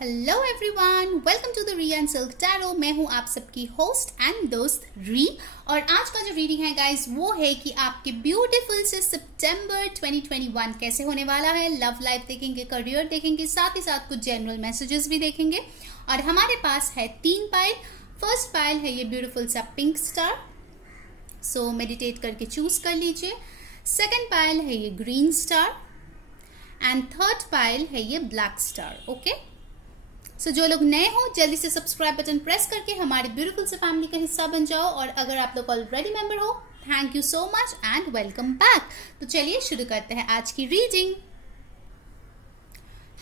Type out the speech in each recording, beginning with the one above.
Hello everyone, welcome to the re and silk tarot. मैं हूं आप सबकी होस्ट एंड दोस्त री। और आज का जो रीडिंग है गाइस वो है कि आपके ब्यूटीफुल से सितंबर 2021 कैसे होने वाला है। लव लाइफ देखेंगे, करियर देखेंगे, साथ ही साथ कुछ जनरल मैसेजेस भी देखेंगे। और हमारे पास है 3 पाइल। फर्स्ट पाइल है ये ब्यूटीफुल सा पिंक स्टार, सो मेडिटेट करके चूज कर लीजिए। सेकेंड पाइल है ये green star and third pile है ये ब्लैक स्टार। ओके, सो जो लोग नए हो जल्दी से सब्सक्राइब बटन प्रेस करके हमारे ब्यूटीफुल से फैमिली का हिस्सा बन जाओ। और अगर आप लोग ऑलरेडी मेंबर हो, thank you so much and welcome back. तो चलिए शुरू करते हैं आज की रीडिंग।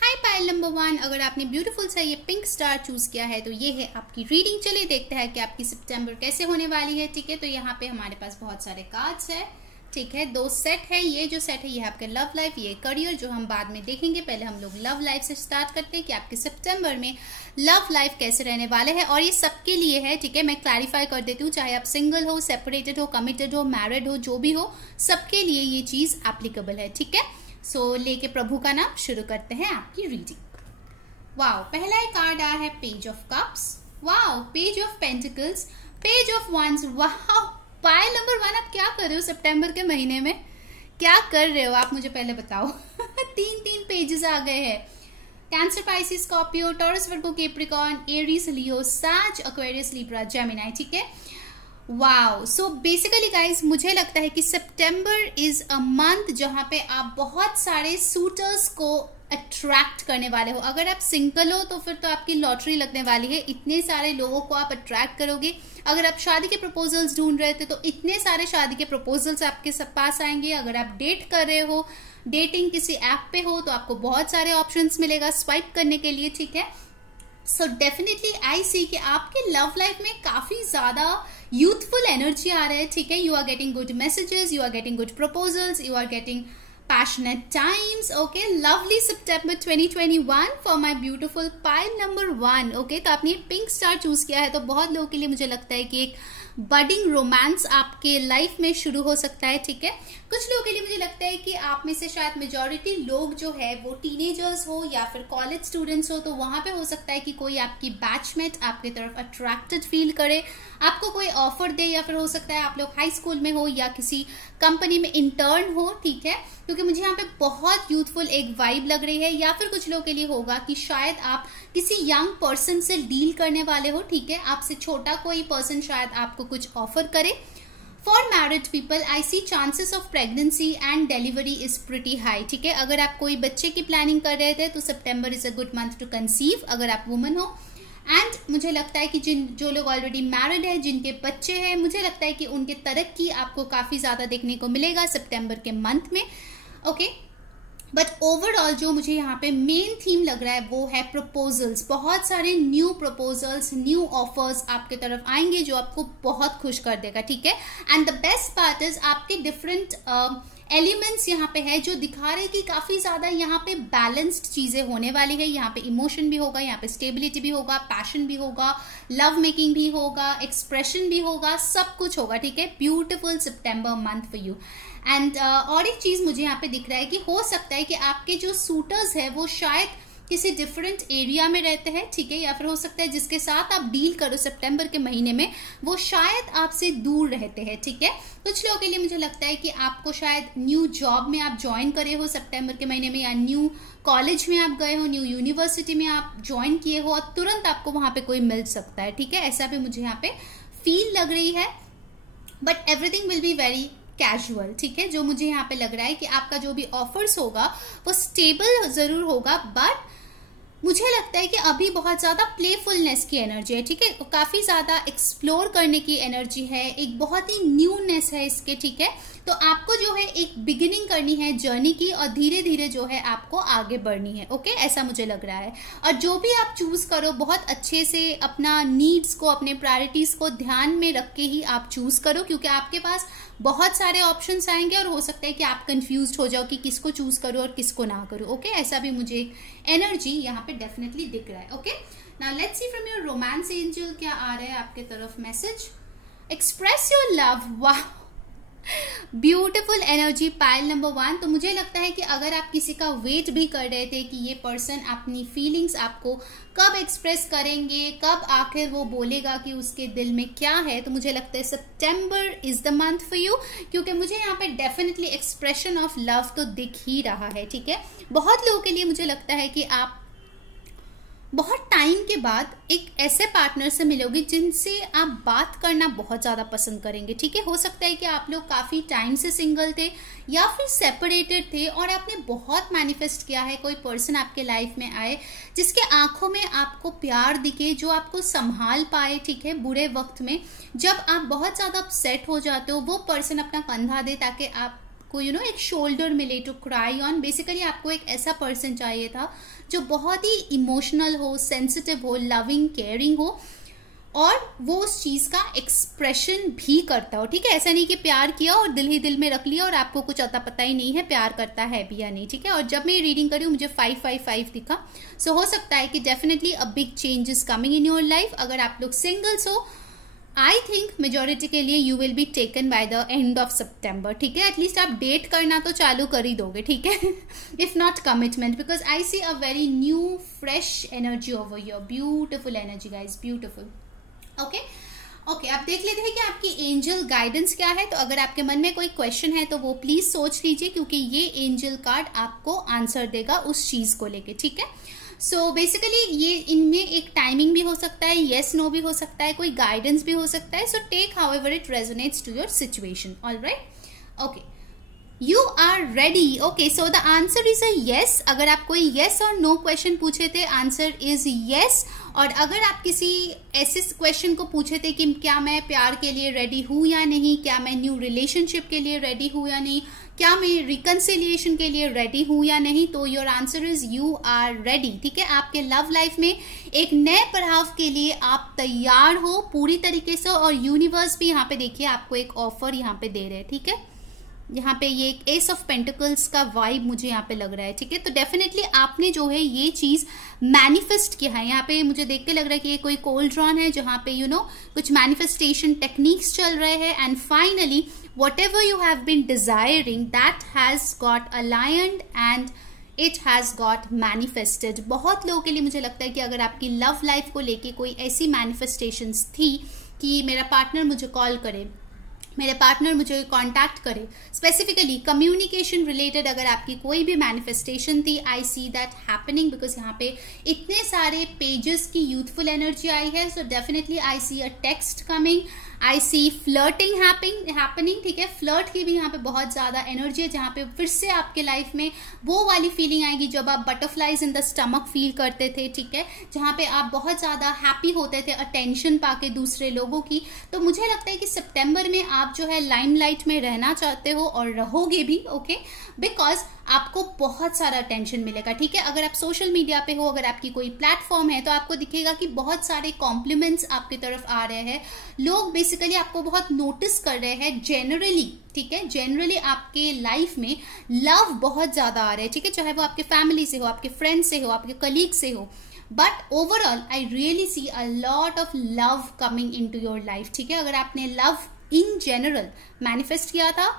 हाय पाइल नंबर 1, अगर आपने ब्यूटीफुल सा ये पिंक स्टार चूज किया है तो ये है आपकी रीडिंग। चलिए देखते हैं कि आपकी सितंबर कैसे होने वाली है। ठीक है, तो यहाँ पे हमारे पास बहुत सारे कार्ड्स है। ठीक है, 2 सेट है। ये जो सेट है ये आपका लव लाइफ, ये करियर जो हम बाद में देखेंगे। पहले हम लोग लव लाइफ से स्टार्ट करते हैं कि आपके सितंबर में लव लाइफ कैसे रहने वाले हैं। और ये सबके लिए है। ठीक है, मैं क्लैरिफाई कर देती हूँ, चाहे आप सिंगल हो, सेपरेटेड हो, कमिटेड हो, मैरिड हो, जो भी हो, सबके लिए ये चीज एप्लीकेबल है। ठीक है, सो लेके प्रभु का नाम शुरू करते हैं आपकी रीडिंग। वाओ, पहला ही कार्ड आया है page of cups. Wow, page of pentacles, page of wands. Wow, pile number 1, आप क्या कर रहे हो सितंबर के महीने में? क्या कर रहे हो आप, मुझे पहले बताओ। 3 पेजेस आ गए हैं। कैंसर, पाइसिस, स्कॉर्पियो, टॉरस, वर्गो, कैप्रिकॉर्न, एरीज, लियो, सैज, एक्वेरियस, लिब्रा, जेमिनी। ठीक है, वाओ। सो बेसिकली गाइज मुझे लगता है कि सितंबर इज अ मंथ जहां पे आप बहुत सारे सूटर्स को अट्रैक्ट करने वाले हो। अगर आप सिंगल हो तो फिर तो आपकी लॉटरी लगने वाली है, इतने सारे लोगों को आप अट्रैक्ट करोगे। अगर आप शादी के प्रपोजल्स ढूंढ रहे थे तो इतने सारे शादी के प्रपोजल्स आपके पास आएंगे। अगर आप डेट कर रहे हो, डेटिंग किसी ऐप पे हो, तो आपको बहुत सारे ऑप्शंस मिलेगा स्वाइप करने के लिए। ठीक है, सो डेफिनेटली आई सी कि आपके लव लाइफ में काफी ज्यादा यूथफुल एनर्जी आ रहा है। ठीक है, you are getting good messages, you are getting good proposals, you are getting passionate times. Okay, lovely September 2021 for my beautiful pile number 1. Okay, तो आपने पिंक स्टार चूज किया है तो बहुत लोगों के लिए मुझे लगता है कि एक बडिंग रोमांस आपके लाइफ में शुरू हो सकता है। ठीक है, कुछ लोगों के लिए मुझे लगता है कि आप में से शायद मेजॉरिटी लोग जो है वो टीनेजर्स हो या फिर कॉलेज स्टूडेंट्स हो, तो वहां पे हो सकता है कि कोई आपकी बैचमेट आपकी तरफ अट्रैक्टेड फील करे, आपको कोई ऑफर दे, या फिर हो सकता है आप लोग हाई स्कूल में हो या किसी कंपनी में इंटर्न हो। ठीक है, क्योंकि मुझे यहाँ पे बहुत यूथफुल एक वाइब लग रही है। या फिर कुछ लोगों के लिए होगा कि शायद आप किसी यंग पर्सन से डील करने वाले हो। ठीक है, आपसे छोटा कोई पर्सन शायद आपको कुछ ऑफर करे। For married people I see chances of pregnancy and delivery is pretty high. ठीक है, अगर आप कोई बच्चे की प्लानिंग कर रहे थे तो September is a good month to conceive, अगर आप वुमन हो। एंड मुझे लगता है कि जो लोग ऑलरेडी मैरिड है, जिनके बच्चे हैं, मुझे लगता है कि उनके तरक्की आपको काफी ज्यादा देखने को मिलेगा सितंबर के मंथ में। ओके, बट ओवरऑल जो मुझे यहाँ पे मेन थीम लग रहा है वो है प्रपोजल्स। बहुत सारे न्यू प्रपोजल्स, न्यू ऑफर्स आपके तरफ आएंगे जो आपको बहुत खुश कर देगा। ठीक है, and the best part is आपके डिफरेंट एलिमेंट्स यहाँ पे है जो दिखा रहे हैं कि काफी ज्यादा यहाँ पे बैलेंस्ड चीजें होने वाली है। यहाँ पे इमोशन भी होगा, यहाँ पे स्टेबिलिटी भी होगा, पैशन भी होगा, लव मेकिंग भी होगा, एक्सप्रेशन भी होगा, सब कुछ होगा। ठीक है, beautiful September month for you. And और एक चीज मुझे यहाँ पे दिख रहा है कि हो सकता है कि आपके जो सूटर्स है वो शायद किसी डिफरेंट एरिया में रहते हैं। ठीक है, या फिर हो सकता है जिसके साथ आप डील करो सितंबर के महीने में वो शायद आपसे दूर रहते हैं। ठीक है, कुछ लोगों के लिए मुझे लगता है कि आपको शायद न्यू जॉब में आप ज्वाइन करे हो सितंबर के महीने में, या न्यू कॉलेज में आप गए हो, न्यू यूनिवर्सिटी में आप ज्वाइन किए हो और तुरंत आपको वहां पे कोई मिल सकता है। ठीक है, ऐसा भी मुझे यहाँ पे फील लग रही है, but everything will be very casual. ठीक है, जो मुझे यहाँ पे लग रहा है कि आपका जो भी ऑफर्स होगा वो स्टेबल जरूर होगा, बट मुझे लगता है कि अभी बहुत ज्यादा प्लेफुलनेस की एनर्जी है। ठीक है, काफी ज्यादा एक्सप्लोर करने की एनर्जी है, एक बहुत ही न्यूनेस है इसके। ठीक है, तो आपको जो है एक बिगिनिंग करनी है जर्नी की और धीरे धीरे जो है आपको आगे बढ़नी है। ओके, ऐसा मुझे लग रहा है। और जो भी आप चूज करो बहुत अच्छे से अपना नीड्स को, अपने प्रायोरिटीज को ध्यान में रख के ही आप चूज करो, क्योंकि आपके पास बहुत सारे ऑप्शंस आएंगे और हो सकता है कि आप कंफ्यूज हो जाओ कि किसको चूज करो और किसको ना करो। ओके, ऐसा भी मुझे एनर्जी यहाँ पे डेफिनेटली दिख रहा है। Okay, now let's see from your romance angel क्या आ रहा है आपके तरफ मैसेज। Express your love. वाह, ब्यूटीफुल एनर्जी पाइल नंबर 1। तो मुझे लगता है कि अगर आप किसी का वेट भी कर रहे थे कि ये पर्सन अपनी फीलिंग्स आपको कब एक्सप्रेस करेंगे, कब आखिर वो बोलेगा कि उसके दिल में क्या है, तो मुझे लगता है सितंबर is the month for you, क्योंकि मुझे यहाँ पे डेफिनेटली एक्सप्रेशन ऑफ लव तो दिख ही रहा है। ठीक है, बहुत लोगों के लिए मुझे लगता है कि आप बहुत टाइम के बाद एक ऐसे पार्टनर से मिलोगे जिनसे आप बात करना बहुत ज़्यादा पसंद करेंगे। ठीक है, हो सकता है कि आप लोग काफ़ी टाइम से सिंगल थे या फिर सेपरेटेड थे और आपने बहुत मैनिफेस्ट किया है कोई पर्सन आपके लाइफ में आए जिसके आंखों में आपको प्यार दिखे, जो आपको संभाल पाए। ठीक है, बुरे वक्त में जब आप बहुत ज़्यादा अपसेट हो जाते हो, वो पर्सन अपना कंधा दे ताकि आप को एक शोल्डर मिले टू क्राई ऑन। बेसिकली आपको एक ऐसा पर्सन चाहिए था जो बहुत ही इमोशनल हो, सेंसिटिव हो, लविंग, केयरिंग हो और वो उस चीज का एक्सप्रेशन भी करता हो। ठीक है, ऐसा नहीं कि प्यार किया और दिल ही दिल में रख लिया और आपको कुछ अता पता ही नहीं है प्यार करता है भी या नहीं। ठीक है, और जब मैं ये रीडिंग करी मुझे 555 दिखा। सो हो सकता है कि definitely a big change is coming in your life. अगर आप लोग सिंगल्स हो, आई थिंक मेजोरिटी के लिए you will be taken by the end of September. ठीक है, एटलीस्ट आप डेट करना तो चालू कर ही दोगे। ठीक है, if not commitment, because I see a very new fresh energy over your. Beautiful energy guys, beautiful. Okay, आप देख लेते हैं कि आपकी एंजल गाइडेंस क्या है। तो अगर आपके मन में कोई क्वेश्चन है तो वो प्लीज सोच लीजिए, क्योंकि ये एंजल कार्ड आपको आंसर देगा उस चीज को लेके। ठीक है, सो बेसिकली ये इनमें एक टाइमिंग भी हो सकता है, येस नो भी हो सकता है, कोई गाइडेंस भी हो सकता है। So take however it resonates to your situation. Alright, okay, you are ready. Okay, so the answer is a yes. अगर आप कोई येस और नो क्वेश्चन पूछे थे, आंसर इज येस। और अगर आप किसी ऐसे क्वेश्चन को पूछे थे कि क्या मैं प्यार के लिए रेडी हूं या नहीं, क्या मैं न्यू रिलेशनशिप के लिए रेडी हूं या नहीं, क्या मैं रिकंसिलिएशन के लिए रेडी हूं या नहीं, तो your answer is you are ready. ठीक है, आपके लव लाइफ में एक नए पड़ाव के लिए आप तैयार हो पूरी तरीके से। और यूनिवर्स भी यहाँ पे देखिए आपको एक ऑफर यहाँ पे दे रहे हैं। ठीक है, यहाँ पे ये एक एस ऑफ पेंटिकल्स का वाइब मुझे यहाँ पे लग रहा है। ठीक है, तो डेफिनेटली आपने जो है ये चीज मैनिफेस्ट किया है। यहाँ पे मुझे देख के लग रहा है कि ये कोई कोल्ड ड्रॉन है जहाँ पे कुछ मैनिफेस्टेशन टेक्निक्स चल रहे हैं। And finally whatever you have been desiring, that has got aligned and it has got manifested। बहुत लोगों के लिए मुझे लगता है कि अगर आपकी लव लाइफ को लेके कोई ऐसी मैनिफेस्टेशंस थी कि मेरा पार्टनर मुझे कॉल करे, मेरे पार्टनर मुझे कांटेक्ट करे, स्पेसिफिकली कम्युनिकेशन रिलेटेड अगर आपकी कोई भी मैनिफेस्टेशन थी, आई सी दैट हैपनिंग, बिकॉज यहाँ पे इतने सारे पेजेस की यूथफुल एनर्जी आई है। So definitely I see a text coming, I see flirting happening. ठीक है, फ्लर्ट की भी यहाँ पे बहुत ज्यादा एनर्जी है, जहाँ पे फिर से आपके लाइफ में वो वाली फीलिंग आएगी जब आप butterflies in the stomach feel करते थे। ठीक है, जहाँ पे आप बहुत ज्यादा हैप्पी होते थे अटेंशन पाके दूसरे लोगों की। तो मुझे लगता है कि सितंबर में आप जो है लाइमलाइट में रहना चाहते हो और रहोगे भी। ओके, बिकॉज आपको बहुत सारा अटेंशन मिलेगा। ठीक है, अगर आप सोशल मीडिया पे हो, अगर आपकी कोई प्लेटफॉर्म है, तो आपको दिखेगा कि बहुत सारे कॉम्प्लीमेंट्स आपकी तरफ आ रहे हैं। लोग बेसिकली आपको बहुत नोटिस कर रहे हैं जनरली। ठीक है, जनरली आपके लाइफ में लव बहुत ज्यादा आ रहा है। ठीक है, चाहे वो आपके फैमिली से हो, आपके फ्रेंड से हो, आपके कलीग से हो, but overall I really see a lot of love coming into your life. ठीक है, अगर आपने लव इन जनरल मैनिफेस्ट किया था,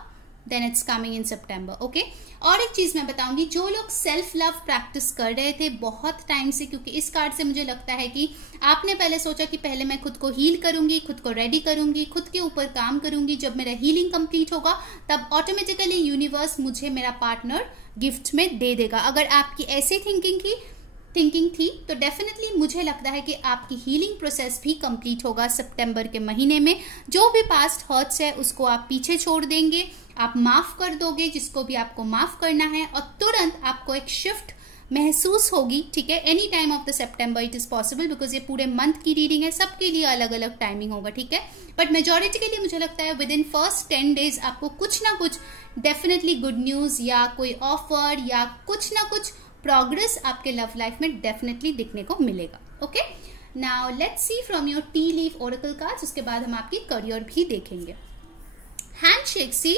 then it's coming in September. ओके, और एक चीज मैं बताऊंगी, जो लोग सेल्फ लव प्रैक्टिस कर रहे थे बहुत टाइम से, क्योंकि इस कार्ड से मुझे लगता है कि आपने पहले सोचा कि पहले मैं खुद को हील करूंगी, खुद को रेडी करूंगी, खुद के ऊपर काम करूंगी, जब मेरा हीलिंग कंप्लीट होगा तब ऑटोमेटिकली यूनिवर्स मुझे मेरा पार्टनर गिफ्ट में दे देगा। अगर आपकी ऐसी थिंकिंग थी तो डेफिनेटली मुझे लगता है कि आपकी हीलिंग प्रोसेस भी कंप्लीट होगा सितंबर के महीने में। जो भी पास्ट हर्ट्स है उसको आप पीछे छोड़ देंगे, आप माफ कर दोगे जिसको भी आपको माफ करना है, और तुरंत आपको एक शिफ्ट महसूस होगी। ठीक है, any time of the September it is possible, because ये पूरे मंथ की रीडिंग है, सबके लिए अलग अलग टाइमिंग होगा। ठीक है, बट मेजोरिटी के लिए मुझे लगता है विद इन फर्स्ट 10 डेज आपको कुछ ना कुछ डेफिनेटली गुड न्यूज या कोई ऑफर या कुछ ना कुछ प्रोग्रेस आपके लव लाइफ में डेफिनेटली दिखने को मिलेगा। Okay, now let's see from your tea leaf oracle cards, उसके बाद हम आपकी करियर भी देखेंगे। Handshake, see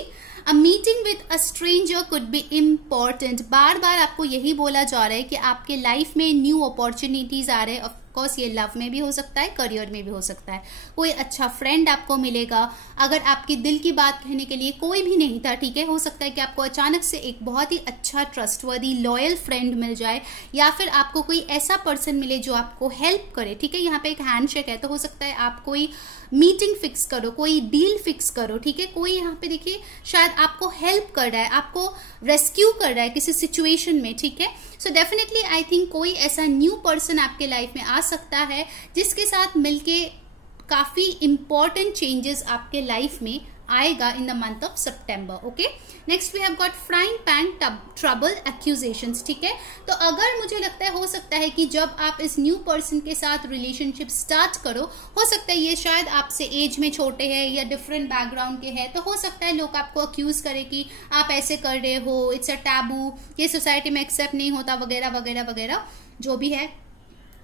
a meeting with a stranger could be important. बार बार आपको यही बोला जा रहा है कि आपके लाइफ में न्यू अपॉर्चुनिटीज आ रहे हैं। ऑफकोर्स ये लव में भी हो सकता है, करियर में भी हो सकता है। कोई अच्छा फ्रेंड आपको मिलेगा। अगर आपकी दिल की बात कहने के लिए कोई भी नहीं था, ठीक है, हो सकता है कि आपको अचानक से एक बहुत ही अच्छा ट्रस्टवर्दी लॉयल फ्रेंड मिल जाए, या फिर आपको कोई ऐसा पर्सन मिले जो आपको हेल्प करे। ठीक है, यहाँ पे एक हैंडशेक है, तो हो सकता है आप कोई मीटिंग फिक्स करो, कोई डील फिक्स करो। ठीक है, कोई यहाँ पे देखिए शायद आपको हेल्प कर रहा है, आपको रेस्क्यू कर रहा है किसी सिचुएशन में। ठीक है, सो डेफिनेटली आई थिंक कोई ऐसा न्यू पर्सन आपके लाइफ में आ सकता है जिसके साथ मिलके काफी इंपॉर्टेंट चेंजेस आपके लाइफ में आएगा in the month of September. Okay, next we have got frying pan trouble accusations. ठीक है, तो अगर मुझे लगता है, हो सकता है कि जब आप इस न्यू पर्सन के साथ रिलेशनशिप स्टार्ट करो, हो सकता है ये शायद आपसे एज में छोटे हैं या डिफरेंट बैकग्राउंड के हैं, तो हो सकता है लोग आपको अक्यूज करें कि आप ऐसे कर रहे हो, इट्स अ टैबू, ये सोसाइटी में एक्सेप्ट नहीं होता, वगैरह वगैरह वगैरह जो भी है।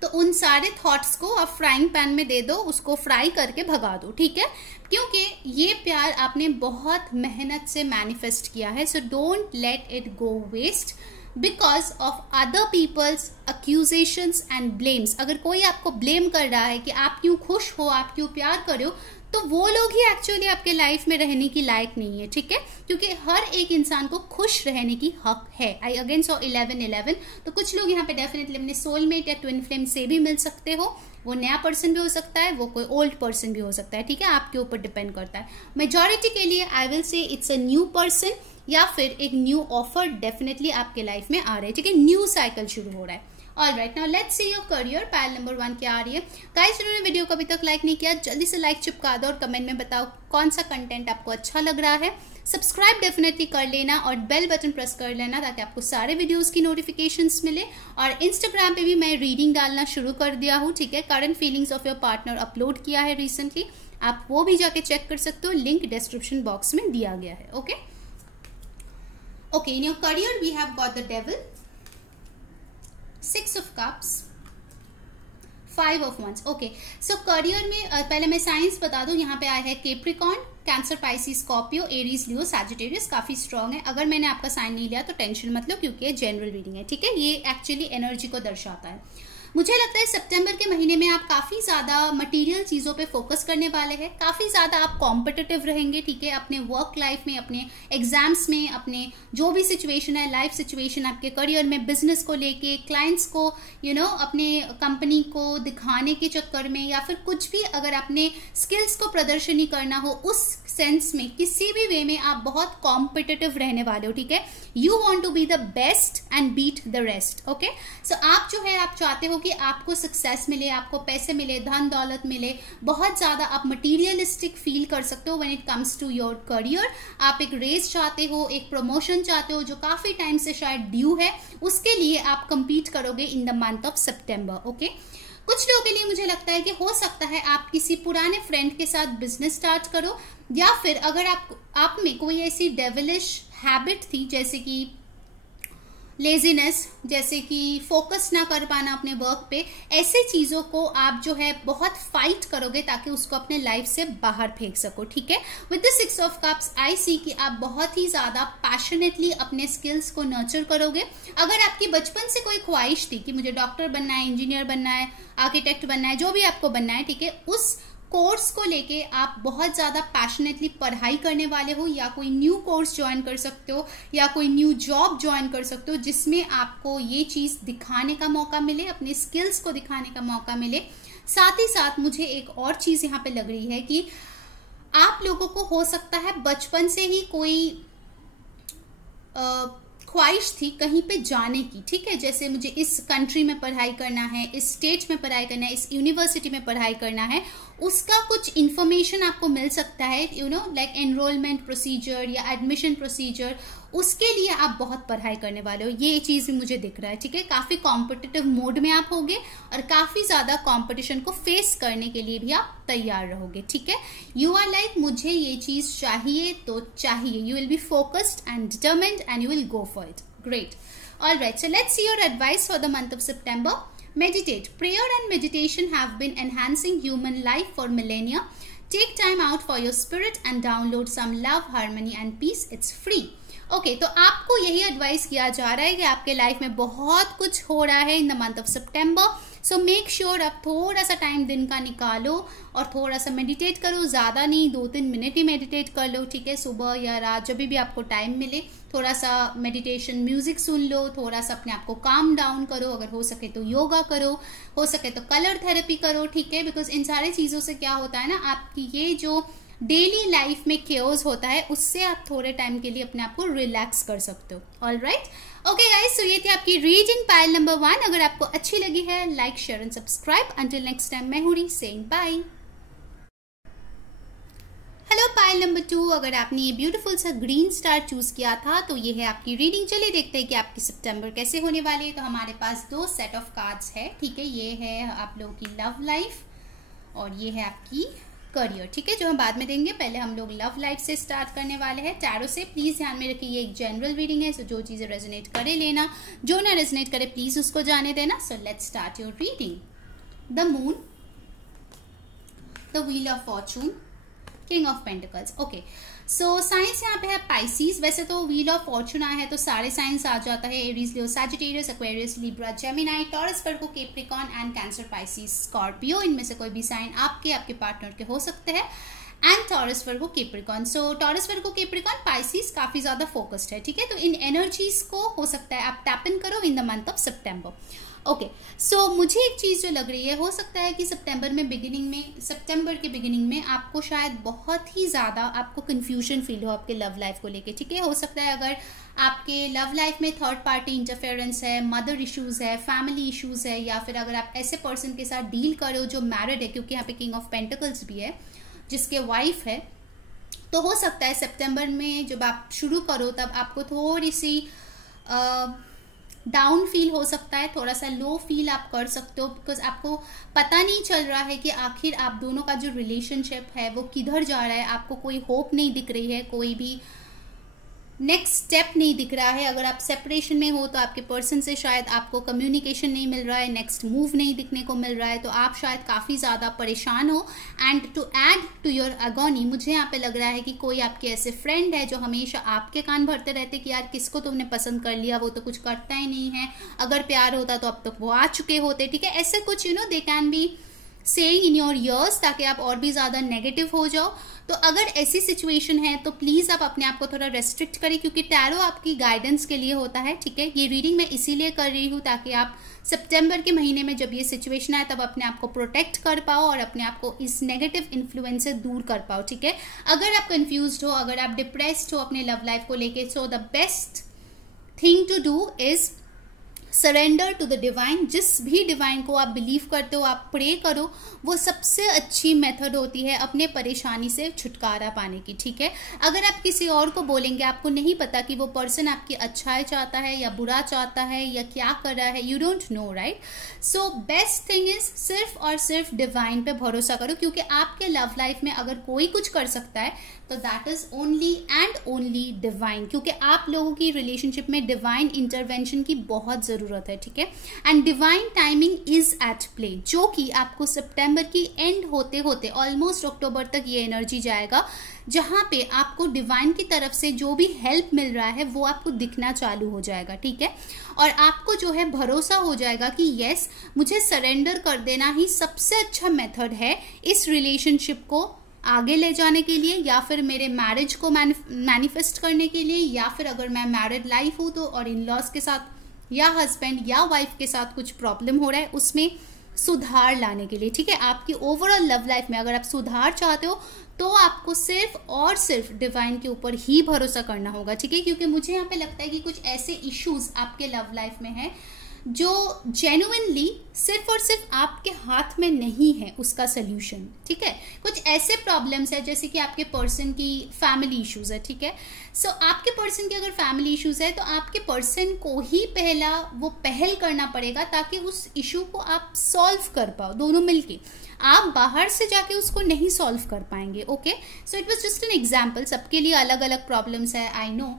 तो उन सारे थॉट्स को आप फ्राइंग पैन में दे दो, उसको फ्राई करके भगा दो। ठीक है, क्योंकि ये प्यार आपने बहुत मेहनत से मैनिफेस्ट किया है। So don't let it go waste because of other people's accusations and blames. अगर कोई आपको ब्लेम कर रहा है कि आप क्यों खुश हो, आप क्यों प्यार कर रहे हो, तो वो लोग ही एक्चुअली आपके लाइफ में रहने की लायक नहीं है। ठीक है, क्योंकि हर एक इंसान को खुश रहने की हक है। I again so 11-11। तो कुछ लोग यहाँ पे डेफिनेटली अपने सोलमेट या ट्विन फ्लेम से भी मिल सकते हो। वो नया पर्सन भी हो सकता है, वो कोई ओल्ड पर्सन भी हो सकता है। ठीक है, आपके ऊपर डिपेंड करता है। मेजॉरिटी के लिए I will say it's a new person या फिर एक न्यू ऑफर डेफिनेटली आपके लाइफ में आ रहे हैं। ठीक है, न्यू साइकिल शुरू हो रहा है। Alright, now let's see your career. Pile number 1 क्या आ रही है। गाइस, जिन्होंने वीडियो को अभी तक लाइक नहीं किया, जल्दी से लाइक चिपका दो और कमेंट में बताओ कौन सा कंटेंट आपको अच्छा लग रहा है। सब्सक्राइब डेफिनेटली कर लेना और बेल बटन प्रेस कर लेना ताकि आपको सारे वीडियोस की नोटिफिकेशंस मिले। और इंस्टाग्राम पे भी मैं रीडिंग डालना शुरू कर दिया हूँ। ठीक है, current feelings of your partner upload किया है रिसेंटली, आप वो भी जाके चेक कर सकते हो, लिंक डिस्क्रिप्शन बॉक्स में दिया गया है। Okay okay, in your career we have got the devil, 6 of cups, 5 of wands। Okay, so career में पहले मैं साइंस बता दूं, यहाँ पे आया है Capricorn, Cancer, Pisces, Scorpio, Aries, Leo, Sagittarius. काफी स्ट्रांग है। अगर मैंने आपका साइन नहीं लिया तो टेंशन मत लो, क्योंकि ये जनरल रीडिंग है। ठीक है, ये एक्चुअली एनर्जी को दर्शाता है। मुझे लगता है सितंबर के महीने में आप काफी ज्यादा मटेरियल चीजों पे फोकस करने वाले हैं, काफी ज्यादा आप कॉम्पिटिटिव रहेंगे। ठीक है, अपने वर्क लाइफ में, अपने एग्जाम्स में, अपने जो भी सिचुएशन है, लाइफ सिचुएशन आपके करियर में, बिजनेस को लेके, क्लाइंट्स को अपने कंपनी को दिखाने के चक्कर में, या फिर कुछ भी अगर अपने स्किल्स को प्रदर्शनी करना हो, उस सेंस में किसी भी वे में आप बहुत कॉम्पिटिटिव रहने वाले हो। ठीक है, you want to be the best and beat the rest. Okay, so आप जो है, आप चाहते हो कि आपको सक्सेस मिले, आपको पैसे मिले, धन दौलत मिले, बहुत ज्यादा आप मटीरियलिस्टिक फील कर सकते हो when it comes to your career. आप एक रेस चाहते हो, एक प्रमोशन चाहते हो जो काफी टाइम से शायद ड्यू है, उसके लिए आप कंपीट करोगे इन the month of September. Okay, कुछ लोगों के लिए मुझे लगता है कि हो सकता है आप किसी पुराने फ्रेंड के साथ बिजनेस स्टार्ट करो, या फिर अगर आप में कोई ऐसी डेविलिश हैबिट थी, जैसे कि लेजीनेस, जैसे कि फोकस ना कर पाना अपने वर्क पे, ऐसे चीजों को आप जो है बहुत फाइट करोगे ताकि उसको अपने लाइफ से बाहर फेंक सको। ठीक है, विद द 6 of cups आई सी कि आप बहुत ही ज्यादा पैशनेटली अपने स्किल्स को नर्चर करोगे। अगर आपकी बचपन से कोई ख्वाहिश थी कि मुझे डॉक्टर बनना है, इंजीनियर बनना है, आर्किटेक्ट बनना है, जो भी आपको बनना है, ठीक है, उस कोर्स को लेके आप बहुत ज्यादा पैशनेटली पढ़ाई करने वाले हो, या कोई न्यू कोर्स ज्वाइन कर सकते हो, या कोई न्यू जॉब ज्वाइन कर सकते हो जिसमें आपको ये चीज दिखाने का मौका मिले, अपने स्किल्स को दिखाने का मौका मिले। साथ ही साथ मुझे एक और चीज यहाँ पे लग रही है कि आप लोगों को हो सकता है बचपन से ही कोई ख्वाहिश थी कहीं पे जाने की। ठीक है, जैसे मुझे इस कंट्री में पढ़ाई करना है, इस स्टेट में पढ़ाई करना है, इस यूनिवर्सिटी में पढ़ाई करना है, उसका कुछ इंफॉर्मेशन आपको मिल सकता है, लाइक एनरोलमेंट प्रोसीजर या एडमिशन प्रोसीजर, उसके लिए आप बहुत पढ़ाई करने वाले हो। ये चीज भी मुझे दिख रहा है। ठीक है, काफी कॉम्पिटिटिव मोड में आप होगे और काफी ज्यादा कॉम्पिटिशन को फेस करने के लिए भी आप तैयार रहोगे। ठीक है, यू आर लाइक मुझे ये चीज चाहिए तो चाहिए, you will be focused and determined and you will go for it. Great, alright, so let's see your advice for the month of September. Meditate. Prayer and meditation have been enhancing human life for millennia. Take time out for your spirit and download some love, harmony and peace, it's free. Okay, तो आपको यही advice किया जा रहा है कि आपके life में बहुत कुछ हो रहा है in the month of September, so make sure आप थोड़ा सा टाइम दिन का निकालो और थोड़ा सा मेडिटेट करो। ज़्यादा नहीं, 2-3 मिनट ही मेडिटेट कर लो, ठीक है, सुबह या रात जब भी आपको टाइम मिले। थोड़ा सा मेडिटेशन म्यूजिक सुन लो, थोड़ा सा अपने आप को काम डाउन करो, अगर हो सके तो योगा करो, हो सके तो कलर थेरेपी करो, ठीक है, बिकॉज इन सारी चीज़ों से क्या होता है ना, आपकी ये जो डेली लाइफ में केओस होता है उससे आप थोड़े टाइम के लिए अपने आप को रिलैक्स कर सकते हो। ऑल राइट, ओके गाइस, तो ये थी आपकी रीडिंग पाइल नंबर 1। अगर आपको अच्छी लगी है, like, share and subscribe. Until next time, मैं हूँ saying bye. Hello pile number 2, अगर आपने ये ब्यूटीफुल सा ग्रीन स्टार चूज किया था तो ये है आपकी रीडिंग। चलिए देखते हैं कि आपकी सितंबर कैसे होने वाली है। तो हमारे पास 2 सेट ऑफ कार्ड्स है, ठीक है, ये है आप लोगों की लव लाइफ और ये है आपकी करियर, ठीक है, जो हम बाद में देंगे। पहले हम लोग लव लाइफ से स्टार्ट करने वाले हैं टैरो से। प्लीज ध्यान में रखिए, ये एक जनरल रीडिंग है, सो जो चीजें रेजोनेट करे लेना, जो ना रेजोनेट करे प्लीज उसको जाने देना। So let's start your reading. The moon, the wheel of Fortune, king of pentacles. Okay, so science यहाँ पे है पाइसीज। वैसे तो व्हील ऑफ फॉर्चून आया है तो सारे साइंस आ जाता है, Aries, Leo, Sagittarius, Aquarius, Libra, Gemini, taurus, Virgo, Capricorn and cancer, Pisces, Scorpio. इनमें से कोई भी साइन आपके पार्टनर के हो सकते हैं। And taurus, Virgo, Capricorn. So taurus, Virgo, Capricorn, Pisces काफी ज्यादा फोकस्ड है, ठीक है, तो इन एनर्जीज को हो सकता है आप टैप इन करो in the month of September. Okay, so मुझे एक चीज जो लग रही है, हो सकता है कि सितंबर के बिगिनिंग में आपको शायद बहुत ही ज्यादा आपको कंफ्यूजन फील हो आपके लव लाइफ को लेके, ठीक है। हो सकता है अगर आपके लव लाइफ में थर्ड पार्टी इंटरफेरेंस है, मदर इश्यूज है, फैमिली इश्यूज है, या फिर अगर आप ऐसे पर्सन के साथ डील करो जो मैरिड है, क्योंकि यहाँ पे किंग ऑफ पेंटिकल्स भी है, जिसके वाइफ है, तो हो सकता है सितंबर में जब आप शुरू करो तब आपको थोड़ी सी डाउन फील हो सकता है, थोड़ा सा लो फील आप कर सकते हो, बिकॉज आपको पता नहीं चल रहा है कि आखिर आप दोनों का जो रिलेशनशिप है वो किधर जा रहा है। आपको कोई होप नहीं दिख रही है, कोई भी नेक्स्ट स्टेप नहीं दिख रहा है। अगर आप सेपरेशन में हो तो आपके पर्सन से शायद आपको कम्युनिकेशन नहीं मिल रहा है, नेक्स्ट मूव नहीं दिखने को मिल रहा है, तो आप शायद काफ़ी ज़्यादा परेशान हो। And to add to your agony, मुझे यहाँ पे लग रहा है कि कोई आपके ऐसे फ्रेंड है जो हमेशा आपके कान भरते रहते कि यार किसको तुमने पसंद कर लिया, वो तो कुछ करता ही नहीं है, अगर प्यार होता तो अब तक वो आ चुके होते, ठीक है, ऐसे कुछ they can be saying in your ears, ताकि आप और भी ज़्यादा नेगेटिव हो जाओ। तो अगर ऐसी सिचुएशन है तो प्लीज़ आप अपने आप को थोड़ा रेस्ट्रिक्ट करें, क्योंकि टैरो आपकी गाइडेंस के लिए होता है, ठीक है। ये रीडिंग मैं इसीलिए कर रही हूँ ताकि आप सितंबर के महीने में जब ये सिचुएशन आए तब अपने आप को प्रोटेक्ट कर पाओ और अपने आप को इस नेगेटिव इन्फ्लुएंस से दूर कर पाओ, ठीक है। अगर आप कंफ्यूज्ड हो, अगर आप डिप्रेस्ड हो अपने लव लाइफ को लेके, so the best thing to do is surrender to the divine. जिस भी डिवाइन को आप बिलीव करते हो, आप प्रे करो, वो सबसे अच्छी मेथड होती है अपने परेशानी से छुटकारा पाने की, ठीक है। अगर आप किसी और को बोलेंगे, आपको नहीं पता कि वो पर्सन आपकी अच्छाई चाहता है या बुरा चाहता है या क्या कर रहा है, you don't know, right. So best thing is सिर्फ और सिर्फ डिवाइन पे भरोसा करो, क्योंकि आपके लव लाइफ में अगर कोई कुछ कर सकता है तो that is only and only divine, क्योंकि आप लोगों की रिलेशनशिप में डिवाइन इंटरवेंशन की बहुत जरूरत है, ठीक है। And divine timing is at play, जो कि आपको सितंबर की एंड होते होते ऑलमोस्ट अक्टूबर तक ये एनर्जी जाएगा, जहां पे आपको डिवाइन की तरफ से जो भी हेल्प मिल रहा है वो आपको दिखना चालू हो जाएगा, ठीक है। और आपको जो है भरोसा हो जाएगा कि यस, मुझे सरेंडर कर देना ही सबसे अच्छा मेथड है इस रिलेशनशिप को आगे ले जाने के लिए, या फिर मेरे मैरिज को मैनिफेस्ट करने के लिए, या फिर अगर मैं मैरिड लाइफ हूँ तो और इन लॉज के साथ या हस्बैंड या वाइफ के साथ कुछ प्रॉब्लम हो रहा है उसमें सुधार लाने के लिए, ठीक है। आपकी ओवरऑल लव लाइफ में अगर आप सुधार चाहते हो तो आपको सिर्फ और सिर्फ डिवाइन के ऊपर ही भरोसा करना होगा, ठीक है। क्योंकि मुझे यहाँ पे लगता है कि कुछ ऐसे इश्यूज आपके लव लाइफ में है जो जेन्युइनली सिर्फ और सिर्फ आपके हाथ में नहीं है उसका सोल्यूशन, ठीक है। कुछ ऐसे प्रॉब्लम्स है जैसे कि आपके पर्सन की फैमिली इश्यूज है, ठीक है। सो आपके पर्सन की अगर फैमिली इश्यूज है तो आपके पर्सन को ही पहल करना पड़ेगा ताकि उस इशू को आप सॉल्व कर पाओ दोनों मिलके। आप बाहर से जाके उसको नहीं सॉल्व कर पाएंगे, okay. So it was just an example, सबके लिए अलग अलग प्रॉब्लम्स है, आई नो,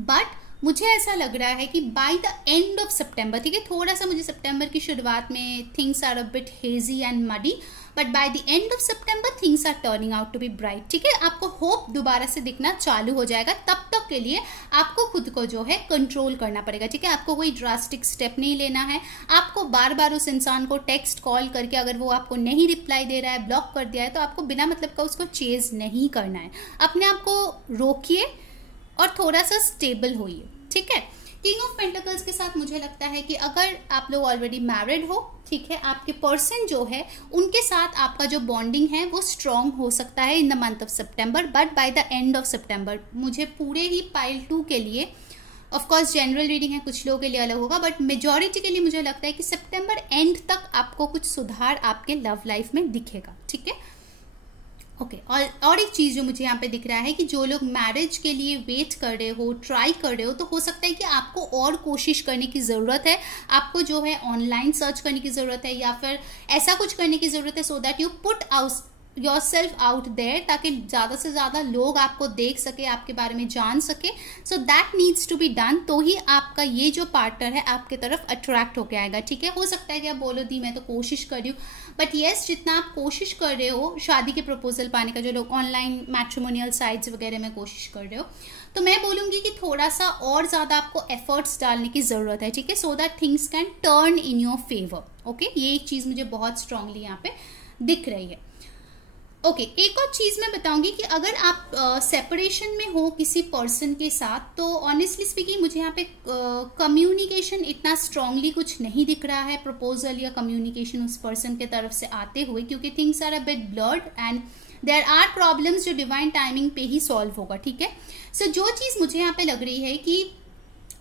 बट मुझे ऐसा लग रहा है कि by the end of September, ठीक है, थोड़ा सा मुझे सितंबर की शुरुआत में things are a bit hazy and muddy, but by the end of September things are turning out to be bright, ठीक है। आपको होप दोबारा से दिखना चालू हो जाएगा। तब तक के लिए आपको खुद को जो है कंट्रोल करना पड़ेगा, ठीक है। आपको कोई ड्रास्टिक स्टेप नहीं लेना है। आपको बार बार उस इंसान को टेक्स्ट कॉल करके अगर वो आपको नहीं रिप्लाई दे रहा है, ब्लॉक कर दिया है, तो आपको बिना मतलब का उसको चेज नहीं करना है। अपने आप को रोकिए और थोड़ा सा स्टेबल होइए, ठीक है। किंग ऑफ पेंटिकल्स के साथ मुझे लगता है कि अगर आप लोग ऑलरेडी मैरिड हो, ठीक है, आपके पर्सन जो है उनके साथ आपका जो बॉन्डिंग है वो स्ट्रांग हो सकता है in the month of September, but by the end of September मुझे पूरे ही पाइल 2 के लिए, ऑफ कोर्स जनरल रीडिंग है, कुछ लोगों के लिए अलग होगा, बट मेजॉरिटी के लिए मुझे लगता है कि सितंबर एंड तक आपको कुछ सुधार आपके लव लाइफ में दिखेगा, ठीक है। ओके, और एक चीज जो मुझे यहाँ पे दिख रहा है कि जो लोग मैरिज के लिए वेट कर रहे हो, ट्राई कर रहे हो, तो हो सकता है कि आपको और कोशिश करने की जरूरत है। आपको जो है ऑनलाइन सर्च करने की जरूरत है, या फिर ऐसा कुछ करने की जरूरत है so that you put yourself out there, ताकि ज्यादा से ज्यादा लोग आपको देख सके, आपके बारे में जान सके। So that needs to be done, तो ही आपका ये जो पार्टनर है आपके तरफ अट्रैक्ट होके आएगा, ठीक है। हो सकता है कि आप बोलो दी मैं तो कोशिश कर रही हूँ, बट येस, जितना आप कोशिश कर रहे हो शादी के प्रपोजल पाने का, जो लोग ऑनलाइन मैट्रिमोनियल साइट्स वगैरह में कोशिश कर रहे हो, तो मैं बोलूंगी कि थोड़ा सा और ज्यादा आपको एफर्ट्स डालने की जरूरत है, ठीक है, so that things can turn in your favour. Okay, ये एक चीज मुझे बहुत स्ट्रांगली यहाँ पे दिख रही है। ओके, एक और चीज मैं बताऊंगी कि अगर आप सेपरेशन में हो किसी पर्सन के साथ, तो ऑनेस्टली स्पीकिंग मुझे यहाँ पे कम्युनिकेशन इतना स्ट्रांगली कुछ नहीं दिख रहा है, प्रपोजल या कम्युनिकेशन उस पर्सन के तरफ से आते हुए, क्योंकि things are a bit blurred and there are problems जो डिवाइन टाइमिंग पे ही सॉल्व होगा, ठीक है। सो जो चीज मुझे यहाँ पे लग रही है कि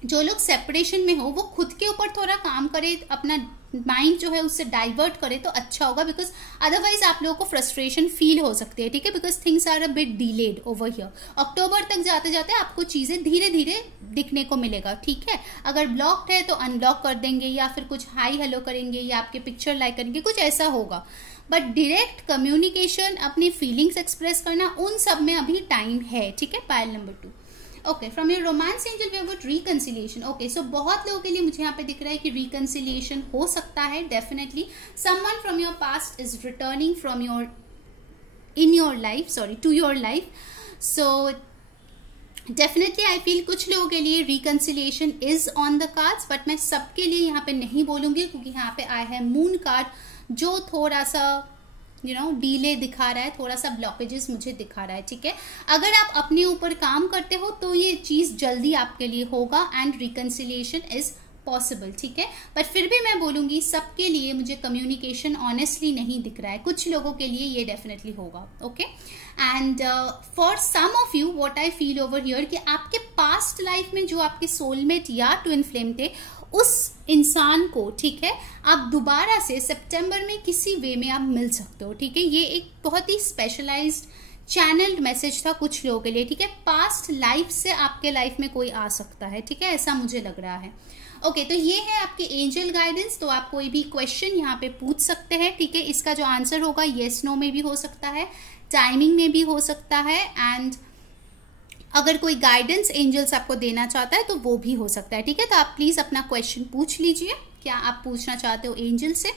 जो लोग सेपरेशन में हो वो खुद के ऊपर थोड़ा काम करे, अपना माइंड जो है उससे डाइवर्ट करे तो अच्छा होगा, बिकॉज अदरवाइज आप लोगों को फ्रस्ट्रेशन फील हो सकती है, ठीक है, because things are a bit delayed over here. अक्टूबर तक जाते जाते आपको चीजें धीरे धीरे दिखने को मिलेगा, ठीक है। अगर ब्लॉक्ड है तो अनब्लॉक कर देंगे, या फिर कुछ हाई हेलो करेंगे, या आपके पिक्चर लाइक करेंगे, कुछ ऐसा होगा। बट डायरेक्ट कम्युनिकेशन, अपनी फीलिंग्स एक्सप्रेस करना, उन सब में अभी टाइम है, ठीक है। Pile number 2। Okay, from your romance angel we have got reconciliation. Okay, so बहुत लोगों के लिए मुझे यहाँ पे दिख रहा है कि रिकंसिलिएशन हो सकता है, definitely someone from your past is returning from your in your life, sorry, to your life. So definitely I feel कुछ लोगों के लिए reconciliation is on the cards, but मैं सबके लिए यहाँ पे नहीं बोलूंगी, क्योंकि यहाँ पे आया है मून कार्ड, जो थोड़ा सा डीले दिखा रहा है, थोड़ा सा ब्लॉकेजेस मुझे दिखा रहा है, ठीक है। अगर आप अपने ऊपर काम करते हो तो ये चीज जल्दी आपके लिए होगा एंड रिकंसिलिएशन इज पॉसिबल, ठीक है। बट फिर भी मैं बोलूंगी सबके लिए मुझे कम्युनिकेशन ऑनेस्टली नहीं दिख रहा है, कुछ लोगों के लिए ये डेफिनेटली होगा, okay. And for some of you what I feel over here कि आपके पास्ट लाइफ में जो आपके सोलमेट या ट्विन फ्लेम थे, उस इंसान को, ठीक है, आप दोबारा से सितंबर में किसी वे में आप मिल सकते हो, ठीक है। ये एक बहुत ही स्पेशलाइज्ड चैनल्ड मैसेज था कुछ लोगों के लिए, ठीक है। पास्ट लाइफ से आपके लाइफ में कोई आ सकता है, ठीक है, ऐसा मुझे लग रहा है। ओके, तो ये है आपके एंजल गाइडेंस। तो आप कोई भी क्वेश्चन यहाँ पे पूछ सकते हैं, ठीक है। इसका जो आंसर होगा येस नो में भी हो सकता है, टाइमिंग में भी हो सकता है, एंड अगर कोई गाइडेंस एंजल्स आपको देना चाहता है तो वो भी हो सकता है, ठीक है। तो आप प्लीज अपना क्वेश्चन पूछ लीजिए, क्या आप पूछना चाहते हो एंजल से,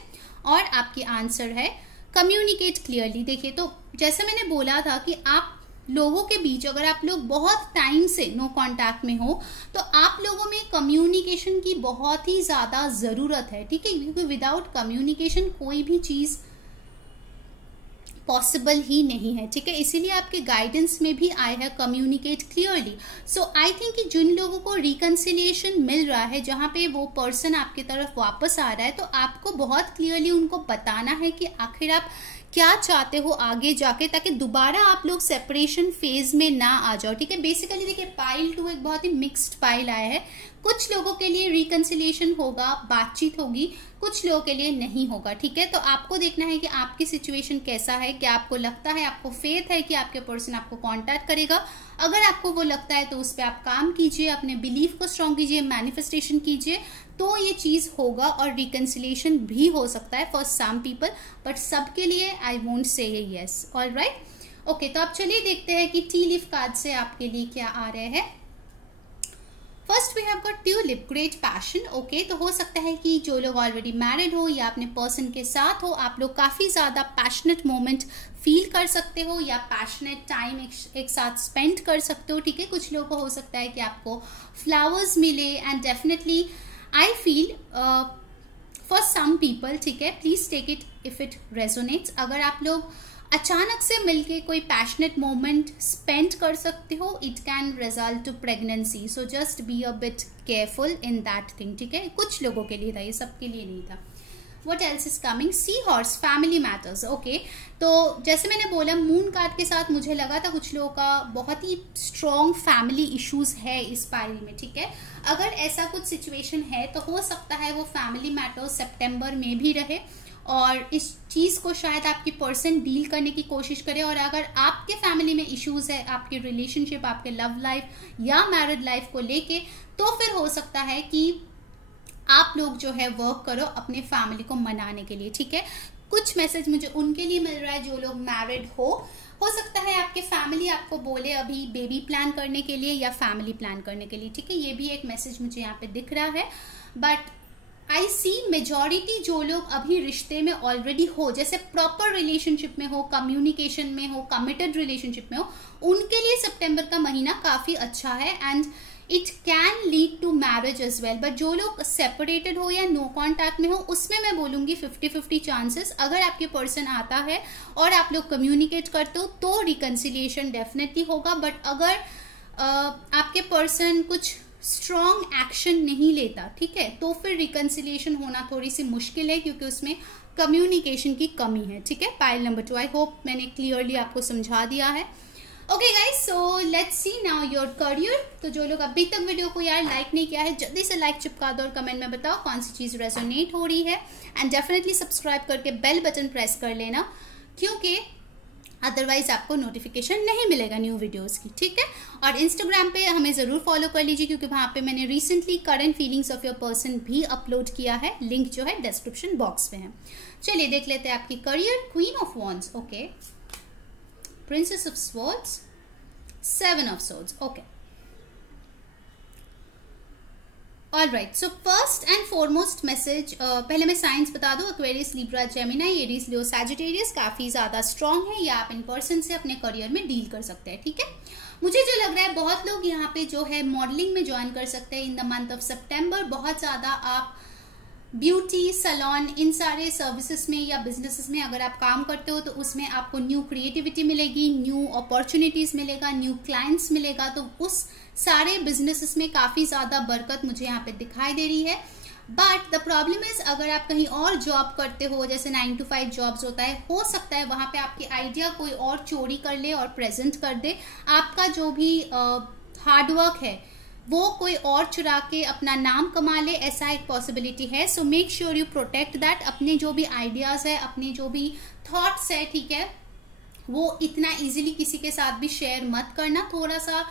और आपकी आंसर है कम्युनिकेट क्लियरली। देखिए, तो जैसे मैंने बोला था कि आप लोगों के बीच, अगर आप लोग बहुत टाइम से नो कांटेक्ट में हो, तो आप लोगों में कम्युनिकेशन की बहुत ही ज्यादा जरूरत है, ठीक है, क्योंकि विदाउट कम्युनिकेशन कोई भी चीज पॉसिबल ही नहीं है, ठीक है। इसीलिए आपके गाइडेंस में भी आया है communicate clearly. So I think कि जिन लोगों को रिकंसिलिएशन मिल रहा है, जहां पे वो पर्सन आपकी तरफ वापस आ रहा है, तो आपको बहुत क्लियरली उनको बताना है कि आखिर आप क्या चाहते हो आगे जाके, ताकि दोबारा आप लोग सेपरेशन फेज में ना आ जाओ, ठीक है। बेसिकली देखिए, पाइल 2 एक बहुत ही मिक्स्ड पाइल आया है। कुछ लोगों के लिए रिकंसिलिएशन होगा, बातचीत होगी, कुछ लोगों के लिए नहीं होगा, ठीक है। तो आपको देखना है कि आपकी सिचुएशन कैसा है, क्या आपको लगता है, आपको फेथ है कि आपके पर्सन आपको कांटेक्ट करेगा। अगर आपको वो लगता है तो उस पर आप काम कीजिए, अपने बिलीफ को स्ट्रांग कीजिए, मैनिफेस्टेशन कीजिए, तो ये चीज होगा, और रिकंसिलिएशन भी हो सकता है फॉर सम पीपल, बट सबके लिए I won't say yes. Alright, okay, तो आप चलिए देखते हैं कि टी लीफ कार्ड से आपके लिए क्या आ रहे हैं। First we have got tulip, great passion. Okay, तो हो सकता है कि जो लोग ऑलरेडी मैरिड हो या अपने पर्सन के साथ हो, आप लोग काफी ज्यादा पैशनेट मोमेंट फील कर सकते हो या पैशनेट टाइम एक साथ स्पेंड कर सकते हो। ठीक है, कुछ लोगों को हो सकता है कि आपको फ्लावर्स मिले and definitely I feel for some people, ठीक है, please take it if it resonates. अगर आप लोग अचानक से मिलके कोई पैशनेट मोमेंट स्पेंड कर सकते हो, it can result to pregnancy, so just be a bit careful in that thing. ठीक है, कुछ लोगों के लिए था, ये सबके लिए नहीं था। What else is coming? Sea horse, family matters. Okay, तो जैसे मैंने बोला मून कार्ड के साथ मुझे लगा था कुछ लोगों का बहुत ही स्ट्रॉन्ग फैमिली इश्यूज है इस पारी में। ठीक है, अगर ऐसा कुछ सिचुएशन है तो हो सकता है वो फैमिली मैटर्स सितंबर में भी रहे और इस चीज को शायद आपकी पर्सन डील करने की कोशिश करे। और अगर आपके फैमिली में इश्यूज है, आपके रिलेशनशिप, आपके लव लाइफ या मैरिड लाइफ को लेके, तो फिर हो सकता है कि आप लोग जो है वर्क करो अपने फैमिली को मनाने के लिए। ठीक है, कुछ मैसेज मुझे उनके लिए मिल रहा है जो लोग मैरिड हो सकता है आपके फैमिली आपको बोले अभी बेबी प्लान करने के लिए या फैमिली प्लान करने के लिए। ठीक है, ये भी एक मैसेज मुझे यहाँ पे दिख रहा है। बट आई सी मेजॉरिटी जो लोग अभी रिश्ते में ऑलरेडी हो, जैसे प्रॉपर रिलेशनशिप में हो, कम्युनिकेशन में हो, कमिटेड रिलेशनशिप में हो, उनके लिए सितंबर का महीना काफी अच्छा है and it can lead to marriage as well. But जो लोग सेपरेटेड हो या नो कॉन्टैक्ट में हो, उसमें मैं बोलूंगी 50-50 चांसेस। अगर आपके पर्सन आता है और आप लोग कम्युनिकेट करते हो तो रिकंसिलिएशन डेफिनेटली होगा। बट अगर आपके पर्सन कुछ स्ट्रॉन्ग एक्शन नहीं लेता, ठीक है, तो फिर रिकंसिलिएशन होना थोड़ी सी मुश्किल है क्योंकि उसमें कम्युनिकेशन की कमी है। ठीक है, पाइल नंबर 2, आई होप मैंने क्लियरली आपको समझा दिया है। Okay guys, so let's see now your career. तो जो लोग अभी तक वीडियो को यार लाइक नहीं किया है, जल्दी से लाइक चिपका दो और कमेंट में बताओ कौन सी चीज रेजोनेट हो रही है एंड डेफिनेटली सब्सक्राइब करके बेल बटन प्रेस कर लेना क्योंकि अदरवाइज आपको नोटिफिकेशन नहीं मिलेगा न्यू वीडियोस की। ठीक है, और इंस्टाग्राम पे हमें जरूर फॉलो कर लीजिए क्योंकि वहां पे मैंने recently current feelings of your person भी अपलोड किया है, लिंक जो है डिस्क्रिप्शन बॉक्स में है। चलिए देख लेते हैं आपकी career. Queen of wands, okay, princess of swords, 7 of swords. Okay, alright, so first and foremost message, पहले मैं साइंस बता दूं, Aquarius, Libra, Gemini, Aries, Leo, Sagittarius काफी ज्यादा स्ट्रांग है या आप इन पर्सन से अपने करियर में डील कर सकते हैं। ठीक है, मुझे जो लग रहा है बहुत लोग यहाँ पे जो है मॉडलिंग में ज्वाइन कर सकते हैं इन द मंथ ऑफ सितंबर। बहुत ज्यादा आप ब्यूटी सैलून इन सारे सर्विसेज में या बिजनेसेस में अगर आप काम करते हो तो उसमें आपको न्यू क्रिएटिविटी मिलेगी, न्यू अपॉर्चुनिटीज मिलेगा, न्यू क्लाइंट्स मिलेगा। तो उस सारे बिजनेसेस में काफी ज्यादा बरकत मुझे यहाँ पे दिखाई दे रही है। बट द प्रॉब्लम इज अगर आप कहीं और जॉब करते हो, जैसे 9 to 5 जॉब्स होता है, हो सकता है वहां पे आपकी आइडिया कोई और चोरी कर ले और प्रेजेंट कर दे। आपका जो भी हार्डवर्क है वो कोई और चुरा के अपना नाम कमा ले, ऐसा एक पॉसिबिलिटी है। So make sure you protect that. अपने जो भी आइडियाज है, अपने जो भी थॉट्स है, ठीक है, वो इतना इजीली किसी के साथ भी शेयर मत करना, थोड़ा सा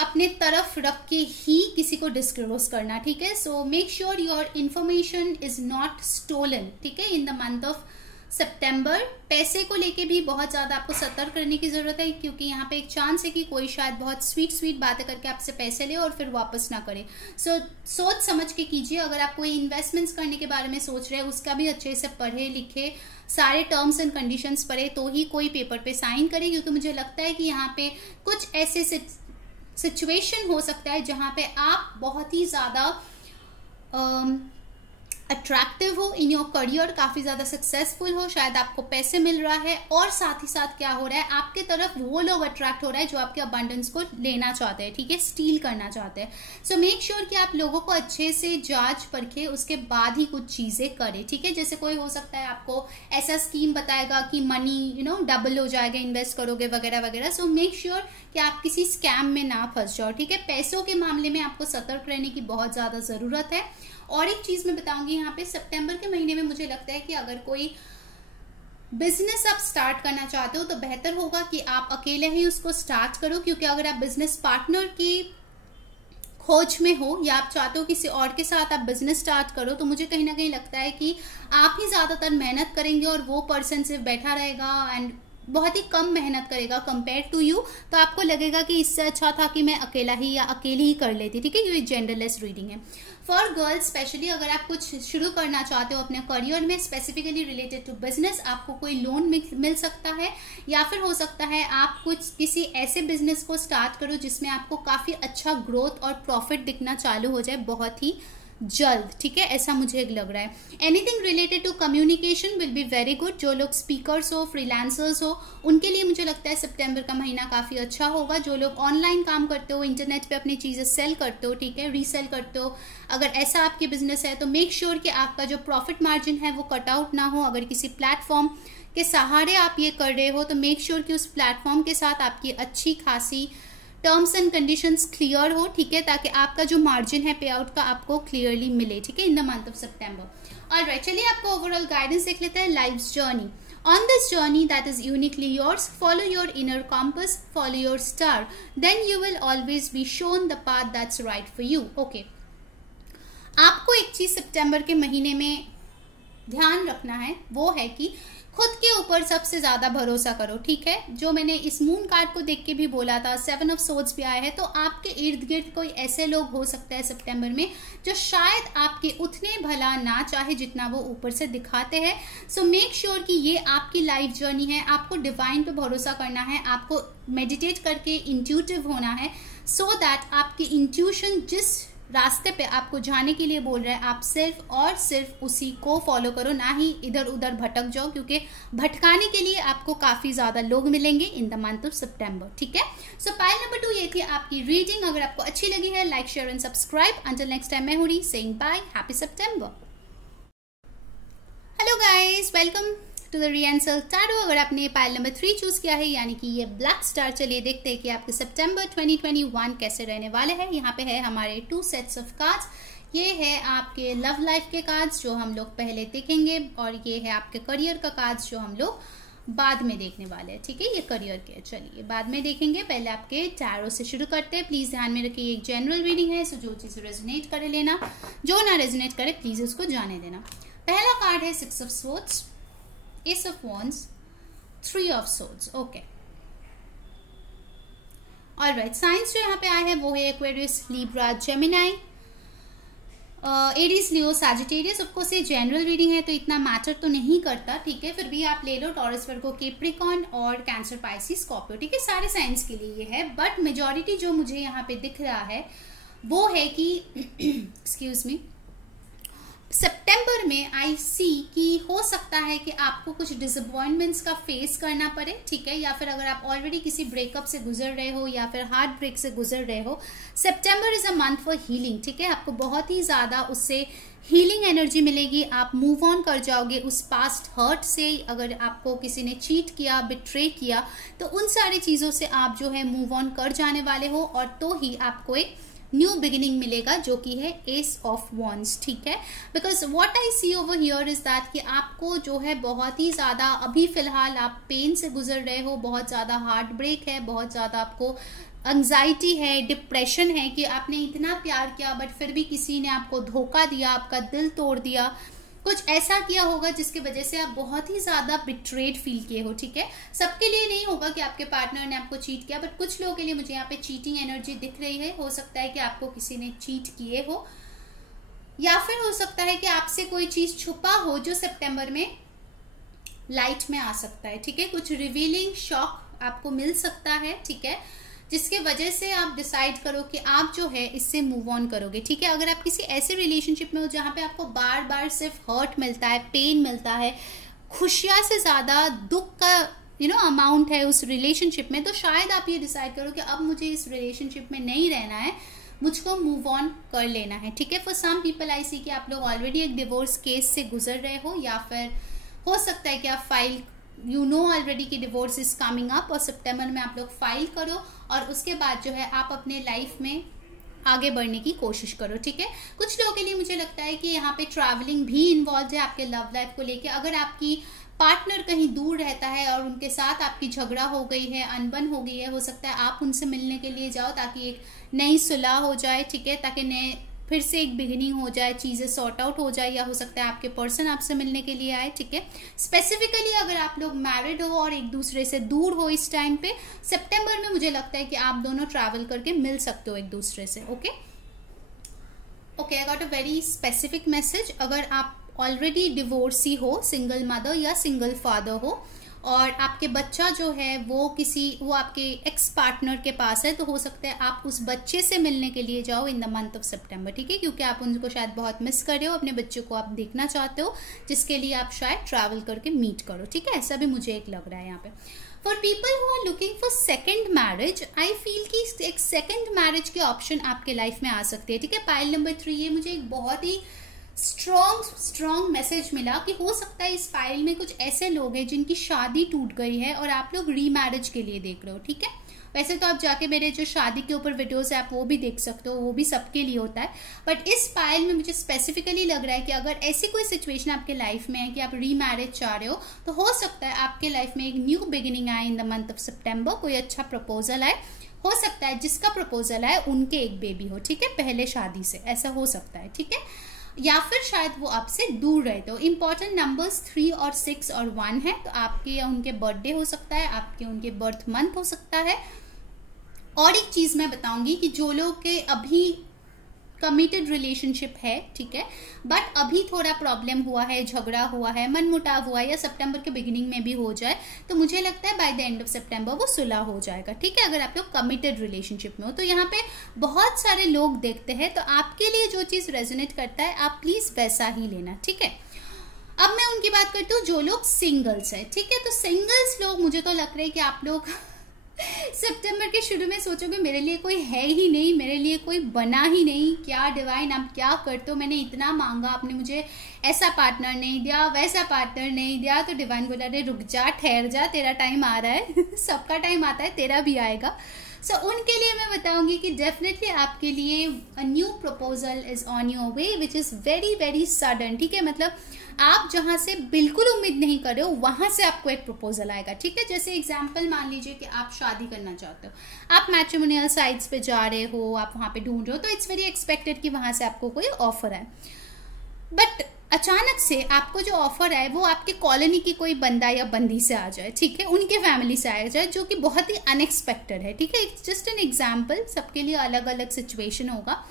अपने तरफ रख के ही किसी को डिस्क्लोज करना। ठीक है, so make sure your information is not stolen. ठीक है, in the month of September पैसे को लेके भी बहुत ज्यादा आपको सतर्क रहने की जरूरत है क्योंकि यहाँ पे एक चांस है कि कोई शायद बहुत स्वीट बातें करके आपसे पैसे ले और फिर वापस ना करे। सो सोच समझ के कीजिए। अगर आप कोई इन्वेस्टमेंट्स करने के बारे में सोच रहे हैं उसका भी अच्छे से पढ़े लिखे, सारे टर्म्स एंड कंडीशंस पढ़े तो ही कोई पेपर पे साइन करे क्योंकि मुझे लगता है कि यहाँ पे कुछ ऐसे सिचुएशन हो सकता है जहां पे आप बहुत ही ज्यादा अट्रैक्टिव हो इन योर करियर, काफी ज्यादा सक्सेसफुल हो, शायद आपको पैसे मिल रहा है और साथ ही साथ क्या हो रहा है, आपके तरफ वो लोग अट्रैक्ट हो रहा है जो आपके अबंडेंस को लेना चाहते हैं। ठीक है, स्टील करना चाहते हैं। सो मेक श्योर कि आप लोगों को अच्छे से जांच परखे उसके बाद ही कुछ चीजें करें। ठीक है, जैसे कोई हो सकता है आपको ऐसा स्कीम बताएगा कि मनी डबल हो जाएगा इन्वेस्ट करोगे वगैरह वगैरह। सो मेक श्योर कि आप किसी स्कैम में ना फंस जाओ। ठीक है, पैसों के मामले में आपको सतर्क रहने की बहुत ज्यादा जरूरत है। और एक चीज मैं बताऊंगी यहाँ पे, सितंबर के महीने में मुझे लगता है कि अगर कोई बिजनेस आप स्टार्ट करना चाहते हो तो बेहतर होगा कि आप अकेले ही उसको स्टार्ट करो क्योंकि अगर आप बिजनेस पार्टनर की खोज में हो या आप चाहते हो किसी और के साथ आप बिजनेस स्टार्ट करो तो मुझे कहीं ना कहीं लगता है कि आप ही ज्यादातर मेहनत करेंगे और वो पर्सन सिर्फ बैठा रहेगा एंड बहुत ही कम मेहनत करेगा कंपेयर टू यू, तो आपको लगेगा कि इससे अच्छा था कि मैं अकेला ही या अकेली ही कर लेती, ठीक है। ये जेंडरलेस रीडिंग है फॉर गर्ल्स स्पेशली। अगर आप कुछ शुरू करना चाहते हो अपने करियर में, स्पेसिफिकली रिलेटेड टू बिजनेस, आपको कोई लोन मिल सकता है, या फिर हो सकता है आप कुछ किसी ऐसे बिजनेस को स्टार्ट करो जिसमें आपको काफी अच्छा ग्रोथ और प्रॉफिट दिखना चालू हो जाए बहुत ही जल्द, ठीक है, ऐसा मुझे लग रहा है। Anything related to communication will be very good. जो लोग स्पीकर्स हो, फ्रीलांसर्स हो, उनके लिए मुझे लगता है सितंबर का महीना काफी अच्छा होगा। जो लोग ऑनलाइन काम करते हो, इंटरनेट पे अपनी चीजें सेल करते हो, ठीक है, रीसेल करते हो, अगर ऐसा आपकी बिजनेस है तो मेक श्योर कि आपका जो प्रॉफिट मार्जिन है वो कट आउट ना हो। अगर किसी प्लेटफॉर्म के सहारे आप ये कर रहे हो तो मेक श्योर कि उस प्लेटफॉर्म के साथ आपकी अच्छी खासी टर्म्स एंड कंडीशंस क्लियर हो, ठीक है, ताकि आपका जो मार्जिन है पे आउट का आपको क्लियरली मिले, ठीक है, in the month of September. Alright, चलिए आपको ओवरऑल गाइडेंस देख लेते हैं। Life's journey, on this journey that is uniquely yours, follow your inner compass, follow your star, then you will always be shown the path that's right for you. Okay, आपको एक चीज सितंबर के महीने में ध्यान रखना है, वो है कि खुद के ऊपर सबसे ज्यादा भरोसा करो, ठीक है। जो मैंने इस मून कार्ड को देख के भी बोला था, 7 ऑफ सोर्ड्स भी आया है, तो आपके इर्द गिर्द कोई ऐसे लोग हो सकते हैं सितंबर में जो शायद आपके उतने भला ना चाहे जितना वो ऊपर से दिखाते हैं। सो मेक श्योर कि ये आपकी लाइफ जर्नी है, आपको डिवाइन पे भरोसा करना है, आपको मेडिटेट करके इंट्यूटिव होना है, सो दैट आपकी इंट्यूशन जिस रास्ते पे आपको जाने के लिए बोल रहे हैं, आप सिर्फ और सिर्फ उसी को फॉलो करो, ना ही इधर उधर भटक जाओ, क्योंकि भटकाने के लिए आपको काफी ज्यादा लोग मिलेंगे इन द मंथ ऑफ सितंबर, ठीक है। सो पाइल नंबर 2 ये थी आपकी रीडिंग। अगर आपको अच्छी लगी है, like, share and subscribe. Until next time, मैं हुरी saying bye, happy September. Hello guys, welcome to the रियंसल टैरो। अगर आपने पाइल नंबर 3 चूज किया है, यानी कि ये ब्लैक स्टार, चलिए देखते हैं कि आपके सितंबर 2021 कैसे रहने वाले हैं। यहाँ पे है हमारे 2 सेट्स ऑफ कार्ड्स। ये है आपके लव लाइफ के कार्ड्स जो हम लोग पहले देखेंगे, और ये है आपके करियर का कार्ड्स जो हम लोग बाद में देखने वाले हैं, ठीक है। ये करियर के, चलिए बाद में देखेंगे, पहले आपके टैरो से शुरू करते हैं। प्लीज ध्यान में रखिए, एक जनरल रीडिंग है, सो जो चीज रेजोनेट करे लेना, जो ना रेजोनेट करे प्लीज उसको जाने देना। पहला कार्ड है 6 of swords, Ace of Wands, 3 of Swords. Okay. All right. Science जो यहाँ पे आए हैं वो है Aquarius, Libra, Gemini, Aries, Leo, Sagittarius. Of course ये जनरल रीडिंग है तो इतना मैटर तो नहीं करता, ठीक है, फिर भी आप ले लो टॉरस, वर्गो, कैप्रिकॉर्न और कैंसर, पाइसिस, स्कॉर्पियो, ठीक है, सारे साइंस के लिए ये है। बट मेजॉरिटी जो मुझे यहाँ पे दिख रहा है वो है कि एक्सक्यूज मी, सितंबर में आई सी कि हो सकता है कि आपको कुछ डिसअपॉइंटमेंट्स का फेस करना पड़े, ठीक है, या फिर अगर आप ऑलरेडी किसी ब्रेकअप से गुजर रहे हो या फिर हार्ट ब्रेक से गुजर रहे हो, सितंबर is a month for healing, ठीक है। आपको बहुत ही ज्यादा उससे हीलिंग एनर्जी मिलेगी, आप मूव ऑन कर जाओगे उस पास्ट हर्ट से। अगर आपको किसी ने चीट किया, बिट्रे किया, तो उन सारी चीजों से आप जो है मूव ऑन कर जाने वाले हो, और तो ही आपको एक न्यू बिगिनिंग मिलेगा जो कि है एस ऑफ वॉन्ड्स, ठीक है। Because what I see over here is that कि आपको जो है बहुत ही ज्यादा अभी फिलहाल आप पेन से गुजर रहे हो, बहुत ज्यादा हार्ट ब्रेक है, बहुत ज्यादा आपको एंजाइटी है, डिप्रेशन है कि आपने इतना प्यार किया बट फिर भी किसी ने आपको धोखा दिया, आपका दिल तोड़ दिया, कुछ ऐसा किया होगा जिसकी वजह से आप बहुत ही ज्यादा बिट्रेड फील किए हो, ठीक है। सबके लिए नहीं होगा कि आपके पार्टनर ने आपको चीट किया, बट कुछ लोगों के लिए मुझे यहाँ पे चीटिंग एनर्जी दिख रही है। हो सकता है कि आपको किसी ने चीट किए हो, या फिर हो सकता है कि आपसे कोई चीज छुपा हो जो सितंबर में लाइट में आ सकता है, ठीक है। कुछ रिवीलिंग शॉक आपको मिल सकता है, ठीक है, जिसके वजह से आप डिसाइड करो कि आप जो है इससे मूव ऑन करोगे, ठीक है। अगर आप किसी ऐसे रिलेशनशिप में हो जहां पे आपको बार बार सिर्फ हर्ट मिलता है, पेन मिलता है, खुशियां से ज्यादा दुख का अमाउंट है उस रिलेशनशिप में, तो शायद आप ये डिसाइड करो कि अब मुझे इस रिलेशनशिप में नहीं रहना है, मुझको मूव ऑन कर लेना है, ठीक है। फॉर सम पीपल आई सी कि आप लोग ऑलरेडी एक डिवोर्स केस से गुजर रहे हो, या फिर हो सकता है कि आप फाइल ऑलरेडी कि डिवोर्स इज कमिंग अप, और सितंबर में आप लोग फाइल करो और उसके बाद जो है आप अपने लाइफ में आगे बढ़ने की कोशिश करो, ठीक है। कुछ लोगों के लिए मुझे लगता है कि यहाँ पे ट्रैवलिंग भी इन्वॉल्व है आपके लव लाइफ को लेके। अगर आपकी पार्टनर कहीं दूर रहता है और उनके साथ आपकी झगड़ा हो गई है, अनबन हो गई है, हो सकता है आप उनसे मिलने के लिए जाओ ताकि एक नई सुलह हो जाए, ठीक है, ताकि फिर से एक बिगिनिंग हो जाए, चीज़ें सॉर्ट आउट हो जाए, या हो सकता है आपके पर्सन आपसे मिलने के लिए आए, ठीक है। स्पेसिफिकली अगर आप लोग मैरिड हो और एक दूसरे से दूर हो इस टाइम पे सितंबर में, मुझे लगता है कि आप दोनों ट्रैवल करके मिल सकते हो एक दूसरे से। Okay, I got a very specific message. अगर आप ऑलरेडी डिवोर्सी हो, सिंगल मदर या सिंगल फादर हो, और आपके बच्चा जो है वो आपके एक्स पार्टनर के पास है, तो हो सकता है आप उस बच्चे से मिलने के लिए जाओ इन द मंथ ऑफ सितंबर, ठीक है, क्योंकि आप उनको शायद बहुत मिस कर रहे हो, अपने बच्चे को आप देखना चाहते हो, जिसके लिए आप शायद ट्रैवल करके मीट करो, ठीक है। ऐसा भी मुझे एक लग रहा है यहाँ पे। For people who are looking for second marriage, I feel कि एक सेकेंड मैरिज के ऑप्शन आपके लाइफ में आ सकते हैं, ठीक है। पाइल नंबर 3, ये मुझे एक बहुत ही स्ट्रॉन्ग मैसेज मिला कि हो सकता है इस फाइल में कुछ ऐसे लोग हैं जिनकी शादी टूट गई है और आप लोग रीमैरिज के लिए देख रहे हो, ठीक है। वैसे तो आप जाके मेरे जो शादी के ऊपर वीडियोस है आप वो भी देख सकते हो, वो भी सबके लिए होता है, बट इस फाइल में मुझे स्पेसिफिकली लग रहा है कि अगर ऐसी कोई सिचुएशन आपके लाइफ में है कि आप रीमैरिज चाह रहे हो, तो हो सकता है आपके लाइफ में एक न्यू बिगिनिंग आए इन द मंथ ऑफ सितंबर, कोई अच्छा प्रपोजल आए, हो सकता है जिसका प्रपोजल आए उनके एक बेबी हो, ठीक है, पहले शादी से, ऐसा हो सकता है, ठीक है, या फिर शायद वो आपसे दूर रहते हो। इंपॉर्टेंट नंबर्स 3 और 6 और 1 है, तो आपके या उनके बर्थडे हो सकता है, आपके उनके बर्थ मंथ हो सकता है। और एक चीज मैं बताऊंगी कि जो लोग के अभी कमिटेड रिलेशनशिप है, ठीक है, बट अभी थोड़ा प्रॉब्लम हुआ है, झगड़ा हुआ है, मनमुटाव हुआ है, या सितंबर के बिगिनिंग में भी हो जाए, तो मुझे लगता है बाय द एंड ऑफ सितंबर वो सुलह हो जाएगा, ठीक है, अगर आप लोग कमिटेड रिलेशनशिप में हो। तो यहाँ पे बहुत सारे लोग देखते हैं, तो आपके लिए जो चीज रेजोनेट करता है आप प्लीज वैसा ही लेना, ठीक है। अब मैं उनकी बात करती हूँ जो लोग सिंगल्स है, ठीक है। तो सिंगल्स लोग, मुझे तो लग रहा है कि आप लोग सितंबर के शुरू में सोचोगे मेरे लिए कोई है ही नहीं, मेरे लिए कोई बना ही नहीं, क्या डिवाइन आप क्या करते हो, मैंने इतना मांगा, आपने मुझे ऐसा पार्टनर नहीं दिया, वैसा पार्टनर नहीं दिया, तो डिवाइन बोला अरे रुक जा, ठहर जा, तेरा टाइम आ रहा है सबका टाइम आता है, तेरा भी आएगा। सो उनके लिए मैं बताऊंगी कि डेफिनेटली आपके लिए a new proposal is on your way which is very very sudden, ठीक है, मतलब आप जहां से बिल्कुल उम्मीद नहीं कर रहे हो वहां से आपको एक प्रपोजल आएगा, ठीक है। जैसे एग्जांपल मान लीजिए कि आप शादी करना चाहते हो, आप मैट्रिमोनियल साइट्स पे जा रहे हो, आप वहां पे ढूंढ रहे हो, तो इट्स वेरी एक्सपेक्टेड कि वहां से आपको कोई ऑफर है, बट अचानक से आपको जो ऑफर है वो आपके कॉलोनी की कोई बंदा या बंदी से आ जाए, ठीक है, उनके फैमिली से आ जाए, जो कि बहुत ही अनएक्सपेक्टेड है, ठीक है। जस्ट एन एग्जाम्पल, सबके लिए अलग अलग सिचुएशन होगा।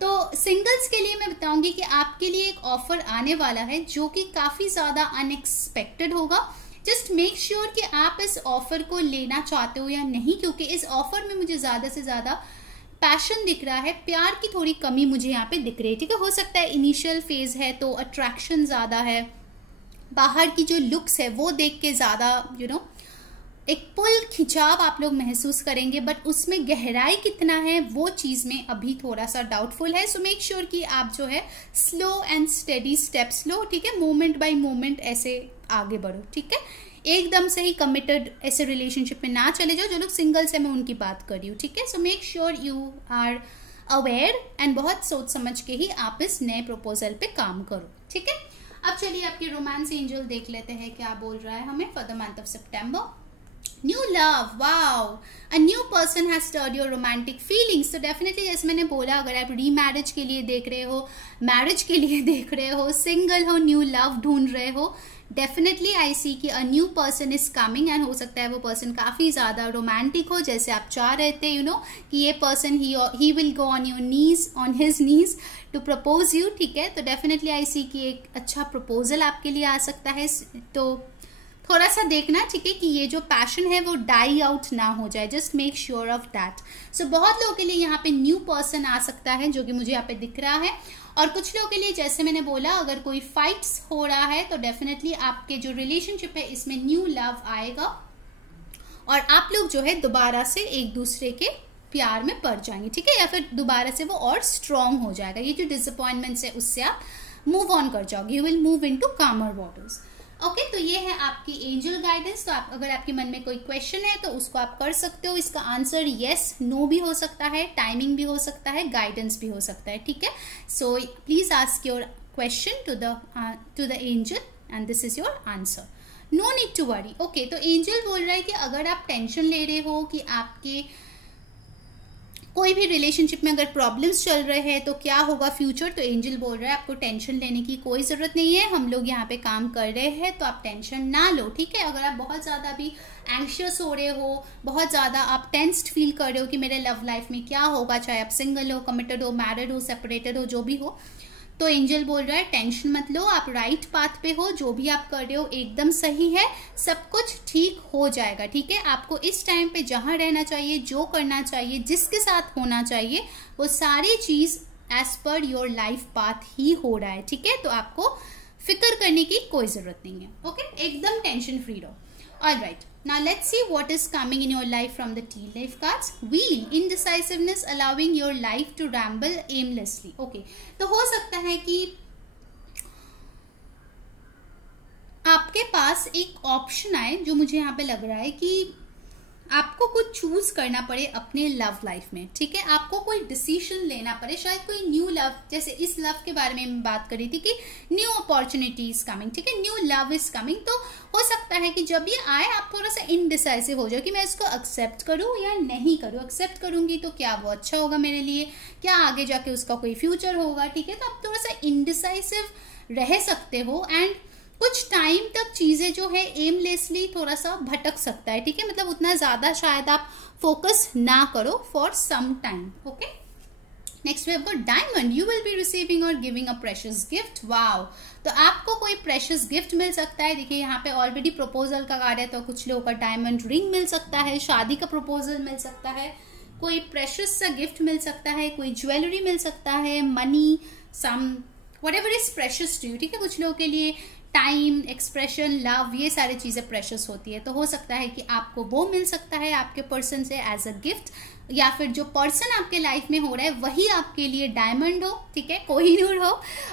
तो सिंगल्स के लिए मैं बताऊंगी कि आपके लिए एक ऑफर आने वाला है जो कि काफी ज्यादा अनएक्सपेक्टेड होगा। जस्ट मेक श्योर कि आप इस ऑफर को लेना चाहते हो या नहीं, क्योंकि इस ऑफर में मुझे ज्यादा से ज्यादा पैशन दिख रहा है, प्यार की थोड़ी कमी मुझे यहाँ पे दिख रही है, ठीक है। हो सकता है इनिशियल फेज है तो अट्रैक्शन ज्यादा है, बाहर की जो लुक्स है वो देख के ज्यादा एक पुल खिंचाव आप लोग महसूस करेंगे, बट उसमें गहराई कितना है वो चीज में अभी थोड़ा सा डाउटफुल है। सो मेक श्योर कि आप जो है स्लो एंड स्टेडी स्टेप्स लो, ठीक है, मोमेंट बाय मोमेंट ऐसे आगे बढ़ो, ठीक है, एकदम से ही कमिटेड ऐसे रिलेशनशिप में ना चले जाओ। जो लोग सिंगल्स है मैं उनकी बात कर रही हूँ, ठीक है। So make sure you are aware and बहुत सोच समझ के ही आप इस नए प्रपोजल पे काम करो, ठीक है। अब चलिए आपके रोमांस एंजल देख लेते हैं क्या बोल रहा है हमें for the month of September. New love, wow, a new person has stirred your romantic feelings. तो डेफिनेटली जैसे मैंने बोला, अगर आप रीमैरिज के लिए देख रहे हो, मैरिज के लिए देख रहे हो, सिंगल हो, न्यू लव ढूंढ रहे हो, डेफिनेटली आई सी कि अ new person is coming, and हो सकता है वो पर्सन काफी ज्यादा रोमांटिक हो जैसे आप चाह रहे थे, कि ये पर्सन ही will go on your knees, on his knees to propose you, ठीक है। तो डेफिनेटली आई सी कि एक अच्छा प्रपोजल आपके लिए आ सकता है। तो थोड़ा सा देखना, ठीक है, कि ये जो पैशन है वो डाई आउट ना हो जाए, just make sure of that. So बहुत लोगों के लिए यहाँ पे न्यू पर्सन आ सकता है जो कि मुझे यहाँ पे दिख रहा है, और कुछ लोगों के लिए जैसे मैंने बोला अगर कोई फाइट्स हो रहा है तो डेफिनेटली आपके जो रिलेशनशिप है इसमें न्यू लव आएगा और आप लोग जो है दोबारा से एक दूसरे के प्यार में पड़ जाएंगे, ठीक है, या फिर दोबारा से वो और स्ट्रांग हो जाएगा। ये जो डिसअपॉइंटमेंट्स है उससे आप मूव ऑन कर जाओगे, यू विल मूव इनटू कामर वाटर्स। ओके, तो ये है आपकी एंजल गाइडेंस। तो अगर आपके मन में कोई क्वेश्चन है तो उसको आप कर सकते हो। इसका आंसर यस, नो भी हो सकता है, टाइमिंग भी हो सकता है, गाइडेंस भी हो सकता है, ठीक है। So please ask your question to the angel and this is your answer, no need to worry. Okay, तो एंजल बोल रहा है कि अगर आप टेंशन ले रहे हो कि आपके कोई भी रिलेशनशिप में अगर प्रॉब्लम्स चल रहे हैं तो क्या होगा फ्यूचर, तो एंजल बोल रहा है आपको टेंशन लेने की कोई ज़रूरत नहीं है, हम लोग यहाँ पे काम कर रहे हैं, तो आप टेंशन ना लो, ठीक है। अगर आप बहुत ज़्यादा भी एंग्शियस हो रहे हो, बहुत ज़्यादा आप टेंस्ड फील कर रहे हो कि मेरे लव लाइफ में क्या होगा, चाहे आप सिंगल हो, कमिटेड हो, मैरिड हो, सेपरेटेड हो, जो भी हो, तो एंजल बोल रहा है टेंशन मत लो, आप राइट पाथ पे हो, जो भी आप कर रहे हो एकदम सही है, सब कुछ ठीक हो जाएगा, ठीक है। आपको इस टाइम पे जहां रहना चाहिए, जो करना चाहिए, जिसके साथ होना चाहिए, वो सारी चीज as per your life path ही हो रहा है, ठीक है। तो आपको फिक्र करने की कोई जरूरत नहीं है, ओके, एकदम टेंशन फ्री रहो। Alright, now let's see what is coming in your life from the tea leaf cards. Wheel, indecisiveness, allowing your life to ramble aimlessly. Okay, तो हो सकता है कि आपके पास एक ऑप्शन आए जो मुझे यहाँ पे लग रहा है कि आपको कुछ चूज करना पड़े अपने लव लाइफ में, ठीक है। आपको कोई डिसीजन लेना पड़े, शायद कोई न्यू लव, जैसे इस लव के बारे में मैं बात कर रही थी कि न्यू अपॉर्चुनिटी इज कमिंग, ठीक है, न्यू लव इज कमिंग। तो हो सकता है कि जब ये आए आप थोड़ा सा इनडिसाइसिव हो जाओ कि मैं इसको एक्सेप्ट करूं या नहीं करूं। एक्सेप्ट करूंगी तो क्या वो अच्छा होगा मेरे लिए, क्या आगे जाके उसका कोई फ्यूचर होगा, ठीक है। तो आप थोड़ा सा इनडिसाइसिव रह सकते हो एंड कुछ टाइम तक चीजें जो है एमलेसली थोड़ा सा भटक सकता है, ठीक है। मतलब उतना ज्यादा शायद आप फोकस ना करो for some time, okay. Next we have got diamond, you will be receiving और giving a precious gift. Wow, तो आपको कोई प्रेशियस गिफ्ट मिल सकता है। देखिए यहाँ पे ऑलरेडी प्रपोजल का कार्ड है, तो कुछ लोगों का डायमंड रिंग मिल सकता है, शादी का प्रपोजल मिल सकता है, कोई प्रेशियस सा गिफ्ट मिल सकता है, कोई ज्वेलरी मिल सकता है, money, some whatever is precious to you, ठीक है। कुछ लोगों के लिए टाइम, एक्सप्रेशन, लव, ये सारी चीजें प्रेशियस होती है, तो हो सकता है कि आपको वो मिल सकता है आपके पर्सन से एज अ गिफ्ट, या फिर जो पर्सन आपके लाइफ में हो रहा है वही आपके लिए डायमंड हो, ठीक है, कोहिनूर हो,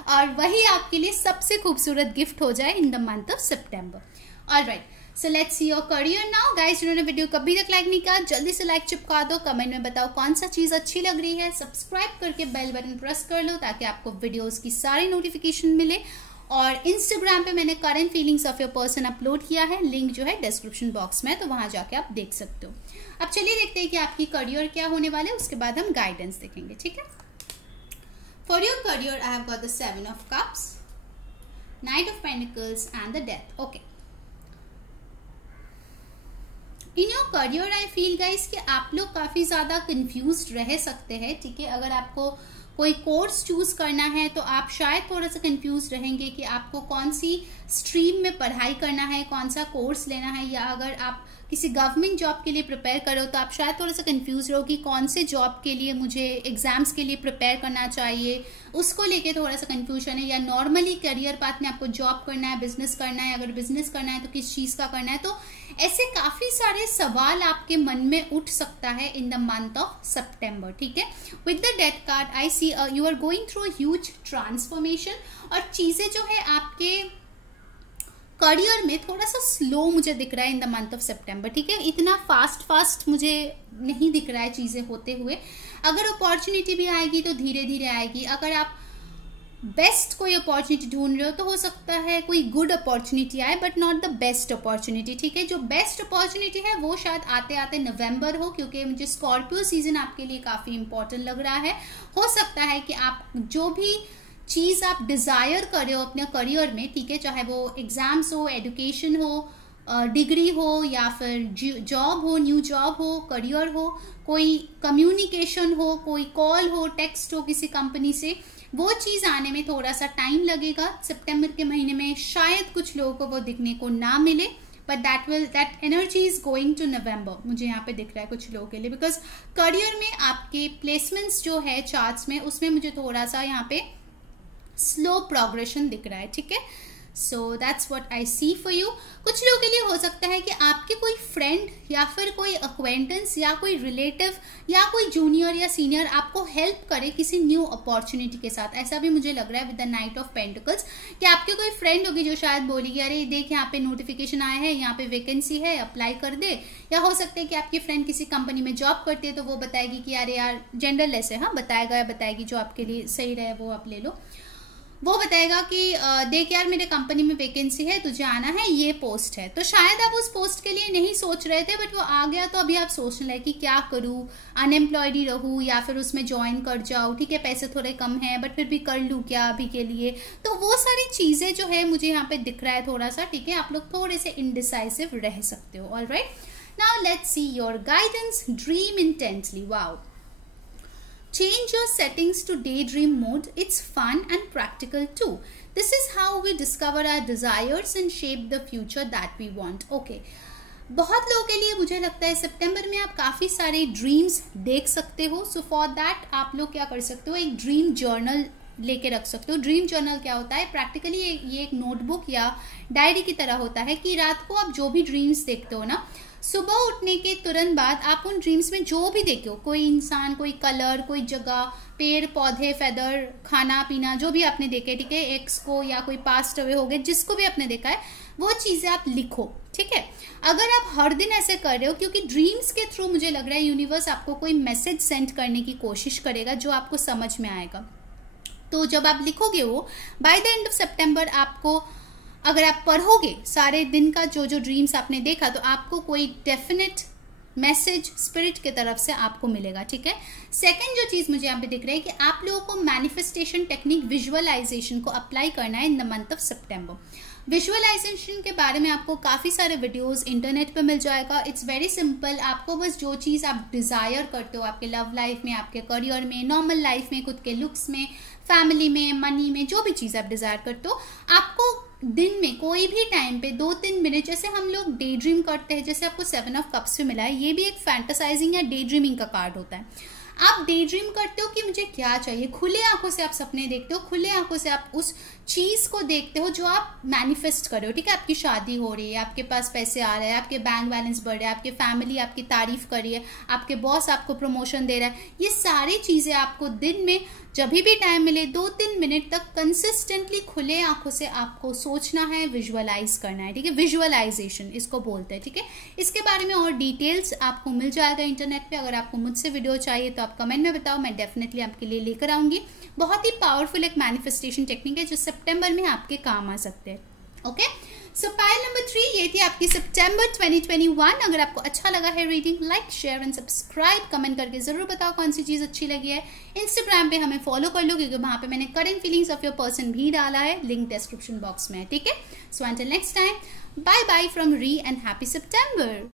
और वही आपके लिए सबसे खूबसूरत गिफ्ट हो जाए इन the month of September. Alright, so let's see your career now. Guys, जिन्होंने वीडियो कभी तक लाइक नहीं किया, जल्दी से लाइक चिपका दो, कमेंट में बताओ कौन सा चीज अच्छी लग रही है, सब्सक्राइब करके बेल बटन प्रेस कर लो ताकि आपको वीडियोस की सारी नोटिफिकेशन मिले। और इंस्टाग्राम पे मैंने current feelings of your person upload किया है, लिंक जो है डिस्क्रिप्शन बॉक्स में, तो वहां जाके आप देख सकते हो। अब चलिए देखते हैं कि आपकी करियर क्या होने वाले, उसके बाद हम गाइडेंस देखेंगे, ठीक है। For your career I have got the 7 of cups, night of pentacles and the death, okay. In your career I feel guys कि आप लोग काफी ज्यादा कंफ्यूज्ड रह सकते हैं, ठीक है। अगर आपको कोई कोर्स चूज करना है तो आप शायद थोड़ा सा कंफ्यूज रहेंगे कि आपको कौन सी स्ट्रीम में पढ़ाई करना है, कौन सा कोर्स लेना है, या अगर आप किसी गवर्नमेंट जॉब के लिए प्रिपेयर करो तो आप शायद थोड़ा सा कंफ्यूज रहो कि कौन से जॉब के लिए मुझे एग्जाम्स के लिए प्रिपेयर करना चाहिए, उसको लेके थोड़ा सा कंफ्यूजन है। या नॉर्मली करियर पाथ में आपको जॉब करना है, बिजनेस करना है, अगर बिजनेस करना है तो किस चीज का करना है, तो ऐसे काफी सारे सवाल आपके मन में उठ सकता है in the month of September, ठीक है। With the death card I see you are going through huge transformation, और चीजें जो है आपके करियर में थोड़ा सा स्लो मुझे दिख रहा है in the month of September, ठीक है। इतना फास्ट मुझे नहीं दिख रहा है चीजें होते हुए। अगर अपॉर्चुनिटी भी आएगी तो धीरे धीरे आएगी। अगर आप बेस्ट कोई अपॉर्चुनिटी ढूंढ रहे हो तो हो सकता है कोई गुड अपॉर्चुनिटी आए, but not the best opportunity, ठीक है। जो बेस्ट अपॉर्चुनिटी है वो शायद आते आते नवंबर हो, क्योंकि मुझे स्कॉर्पियो सीजन आपके लिए काफी इंपॉर्टेंट लग रहा है। हो सकता है कि आप जो भी चीज आप डिजायर कर रहे हो अपने करियर में, ठीक है, चाहे वो एग्जाम्स हो, एजुकेशन हो, डिग्री हो, या फिर जॉब हो, न्यू जॉब हो, करियर हो, कोई कम्युनिकेशन हो, कोई कॉल हो, टेक्स्ट हो किसी कंपनी से, वो चीज आने में थोड़ा सा टाइम लगेगा। सितंबर के महीने में शायद कुछ लोगों को वो दिखने को ना मिले, but that energy is going to November, मुझे यहाँ पे दिख रहा है कुछ लोगों के लिए, बिकॉज करियर में आपके प्लेसमेंट्स जो है चार्ट्स में, उसमें मुझे थोड़ा सा यहाँ पे स्लो प्रोग्रेशन दिख रहा है, ठीक है। So that's what I see for you. कुछ लोगों के लिए हो सकता है कि आपके कोई फ्रेंड या फिर कोई अक्वेंटेंस या कोई रिलेटिव या कोई जूनियर या सीनियर आपको हेल्प करे किसी न्यू अपॉर्चुनिटी के साथ। ऐसा भी मुझे लग रहा है with the night of pentacles कि आपके कोई फ्रेंड होगी जो शायद बोलेगी अरे देख यहाँ पे नोटिफिकेशन आया है, यहाँ पे वैकेंसी है, अप्लाई कर दे। या हो सकता है कि आपकी फ्रेंड किसी कंपनी में जॉब करती है तो वो बताएगी कि अरे यार जेंडरलेस है, हाँ बताएगा या बताएगी, जो आपके लिए सही रहे वो आप ले लो। वो बताएगा कि देख यार मेरे कंपनी में वैकेंसी है, तुझे आना है, ये पोस्ट है। तो शायद आप उस पोस्ट के लिए नहीं सोच रहे थे, बट वो आ गया तो अभी आप सोचने लगे कि क्या करूँ, अनएम्प्लॉयड ही रहूँ या फिर उसमें ज्वाइन कर जाऊँ। ठीक है, पैसे थोड़े कम है बट फिर भी कर लूँ क्या अभी के लिए। तो वो सारी चीजें जो है मुझे यहाँ पे दिख रहा है थोड़ा सा। ठीक है, आप लोग थोड़े से इनडिसाइसिव रह सकते हो। Alright, now let's see your guidance. Dream intensely, wow. Change your settings to daydream mode. It's fun and practical too. This is how we discover our desires and shape the future that we want. Okay. बहुत लोगों के लिए मुझे लगता है सितंबर में आप काफ़ी सारे ड्रीम्स देख सकते हो। सो फॉर दैट आप लोग क्या कर सकते हो, एक ड्रीम जर्नल लेके रख सकते हो। ड्रीम जर्नल क्या होता है, प्रैक्टिकली ये एक नोटबुक या डायरी की तरह होता है कि रात को आप जो भी ड्रीम्स देखते हो ना, सुबह उठने के तुरंत बाद आप उन ड्रीम्स में जो भी देखे हो, कोई इंसान, कोई कलर, कोई जगह, पेड़ पौधे, फेदर, खाना पीना, जो भी आपने देखे, ठीक है, एक्स को या कोई पास्ट अवे हो गए, जिसको भी आपने देखा है वो चीज़ें आप लिखो। ठीक है, अगर आप हर दिन ऐसे कर रहे हो, क्योंकि ड्रीम्स के थ्रू मुझे लग रहा है यूनिवर्स आपको कोई मैसेज सेंड करने की कोशिश करेगा जो आपको समझ में आएगा। तो जब आप लिखोगे वो बाय द एंड ऑफ सितंबर आपको, अगर आप पढ़ोगे सारे दिन का जो जो ड्रीम्स आपने देखा, तो आपको कोई डेफिनेट मैसेज स्पिरिट के तरफ से आपको मिलेगा। ठीक है, सेकंड जो चीज मुझे यहाँ पे दिख रहा है कि आप लोगों को मैनिफेस्टेशन टेक्निक, विजुअलाइजेशन को अप्लाई करना है in the month of September. Visualisation के बारे में आपको काफ़ी सारे वीडियोस इंटरनेट पे मिल जाएगा। इट्स वेरी सिंपल, आपको बस जो चीज़ आप डिज़ायर करते हो आपके लव लाइफ में, आपके करियर में, नॉर्मल लाइफ में, खुद के लुक्स में, फैमिली में, मनी में, जो भी चीज़ आप डिज़ायर करते हो, आपको दिन में कोई भी टाइम पे 2-3 मिनट, जैसे हम लोग डे ड्रीम करते हैं, जैसे आपको 7 ऑफ कप्स पे मिला है, ये भी एक फैंटासाइजिंग या डे ड्रीमिंग का कार्ड होता है। आप डे ड्रीम करते हो कि मुझे क्या चाहिए, खुले आंखों से आप सपने देखते हो, खुले आंखों से आप उस चीज को देखते हो जो आप मैनिफेस्ट कर रहे हो। ठीक है, आपकी शादी हो रही है, आपके पास पैसे आ रहे हैं, आपके बैंक बैलेंस बढ़ रहा है, आपके फैमिली आपकी तारीफ कर रही है, आपके बॉस आपको प्रमोशन दे रहा है, ये सारी चीजें आपको दिन में जब भी टाइम मिले 2-3 मिनट तक कंसिस्टेंटली खुले आंखों से आपको सोचना है, विजुअलाइज करना है। ठीक है, विजुअलाइजेशन इसको बोलते हैं। ठीक है, इसके बारे में और डिटेल्स आपको मिल जाएगा इंटरनेट पे। अगर आपको मुझसे वीडियो चाहिए तो आप कमेंट में बताओ, मैं डेफिनेटली आपके लिए लेकर आऊंगी। बहुत ही पावरफुल एक मैनिफेस्टेशन टेक्निक है जो सितंबर में आपके काम आ सकते हैं। ओके, सो पाइल नंबर 3 ये थी आपकी सितंबर 2021। अगर आपको अच्छा लगा है reading, like, share and subscribe, comment करके जरूर बताओ कौन सी चीज अच्छी लगी है। इंस्टाग्राम पे हमें फॉलो कर लो, क्योंकि वहां पे मैंने current feelings of your person भी डाला है, लिंक डिस्क्रिप्शन बॉक्स में है। ठीक है, so until next time, bye bye from री एंड हैप्पी सितंबर।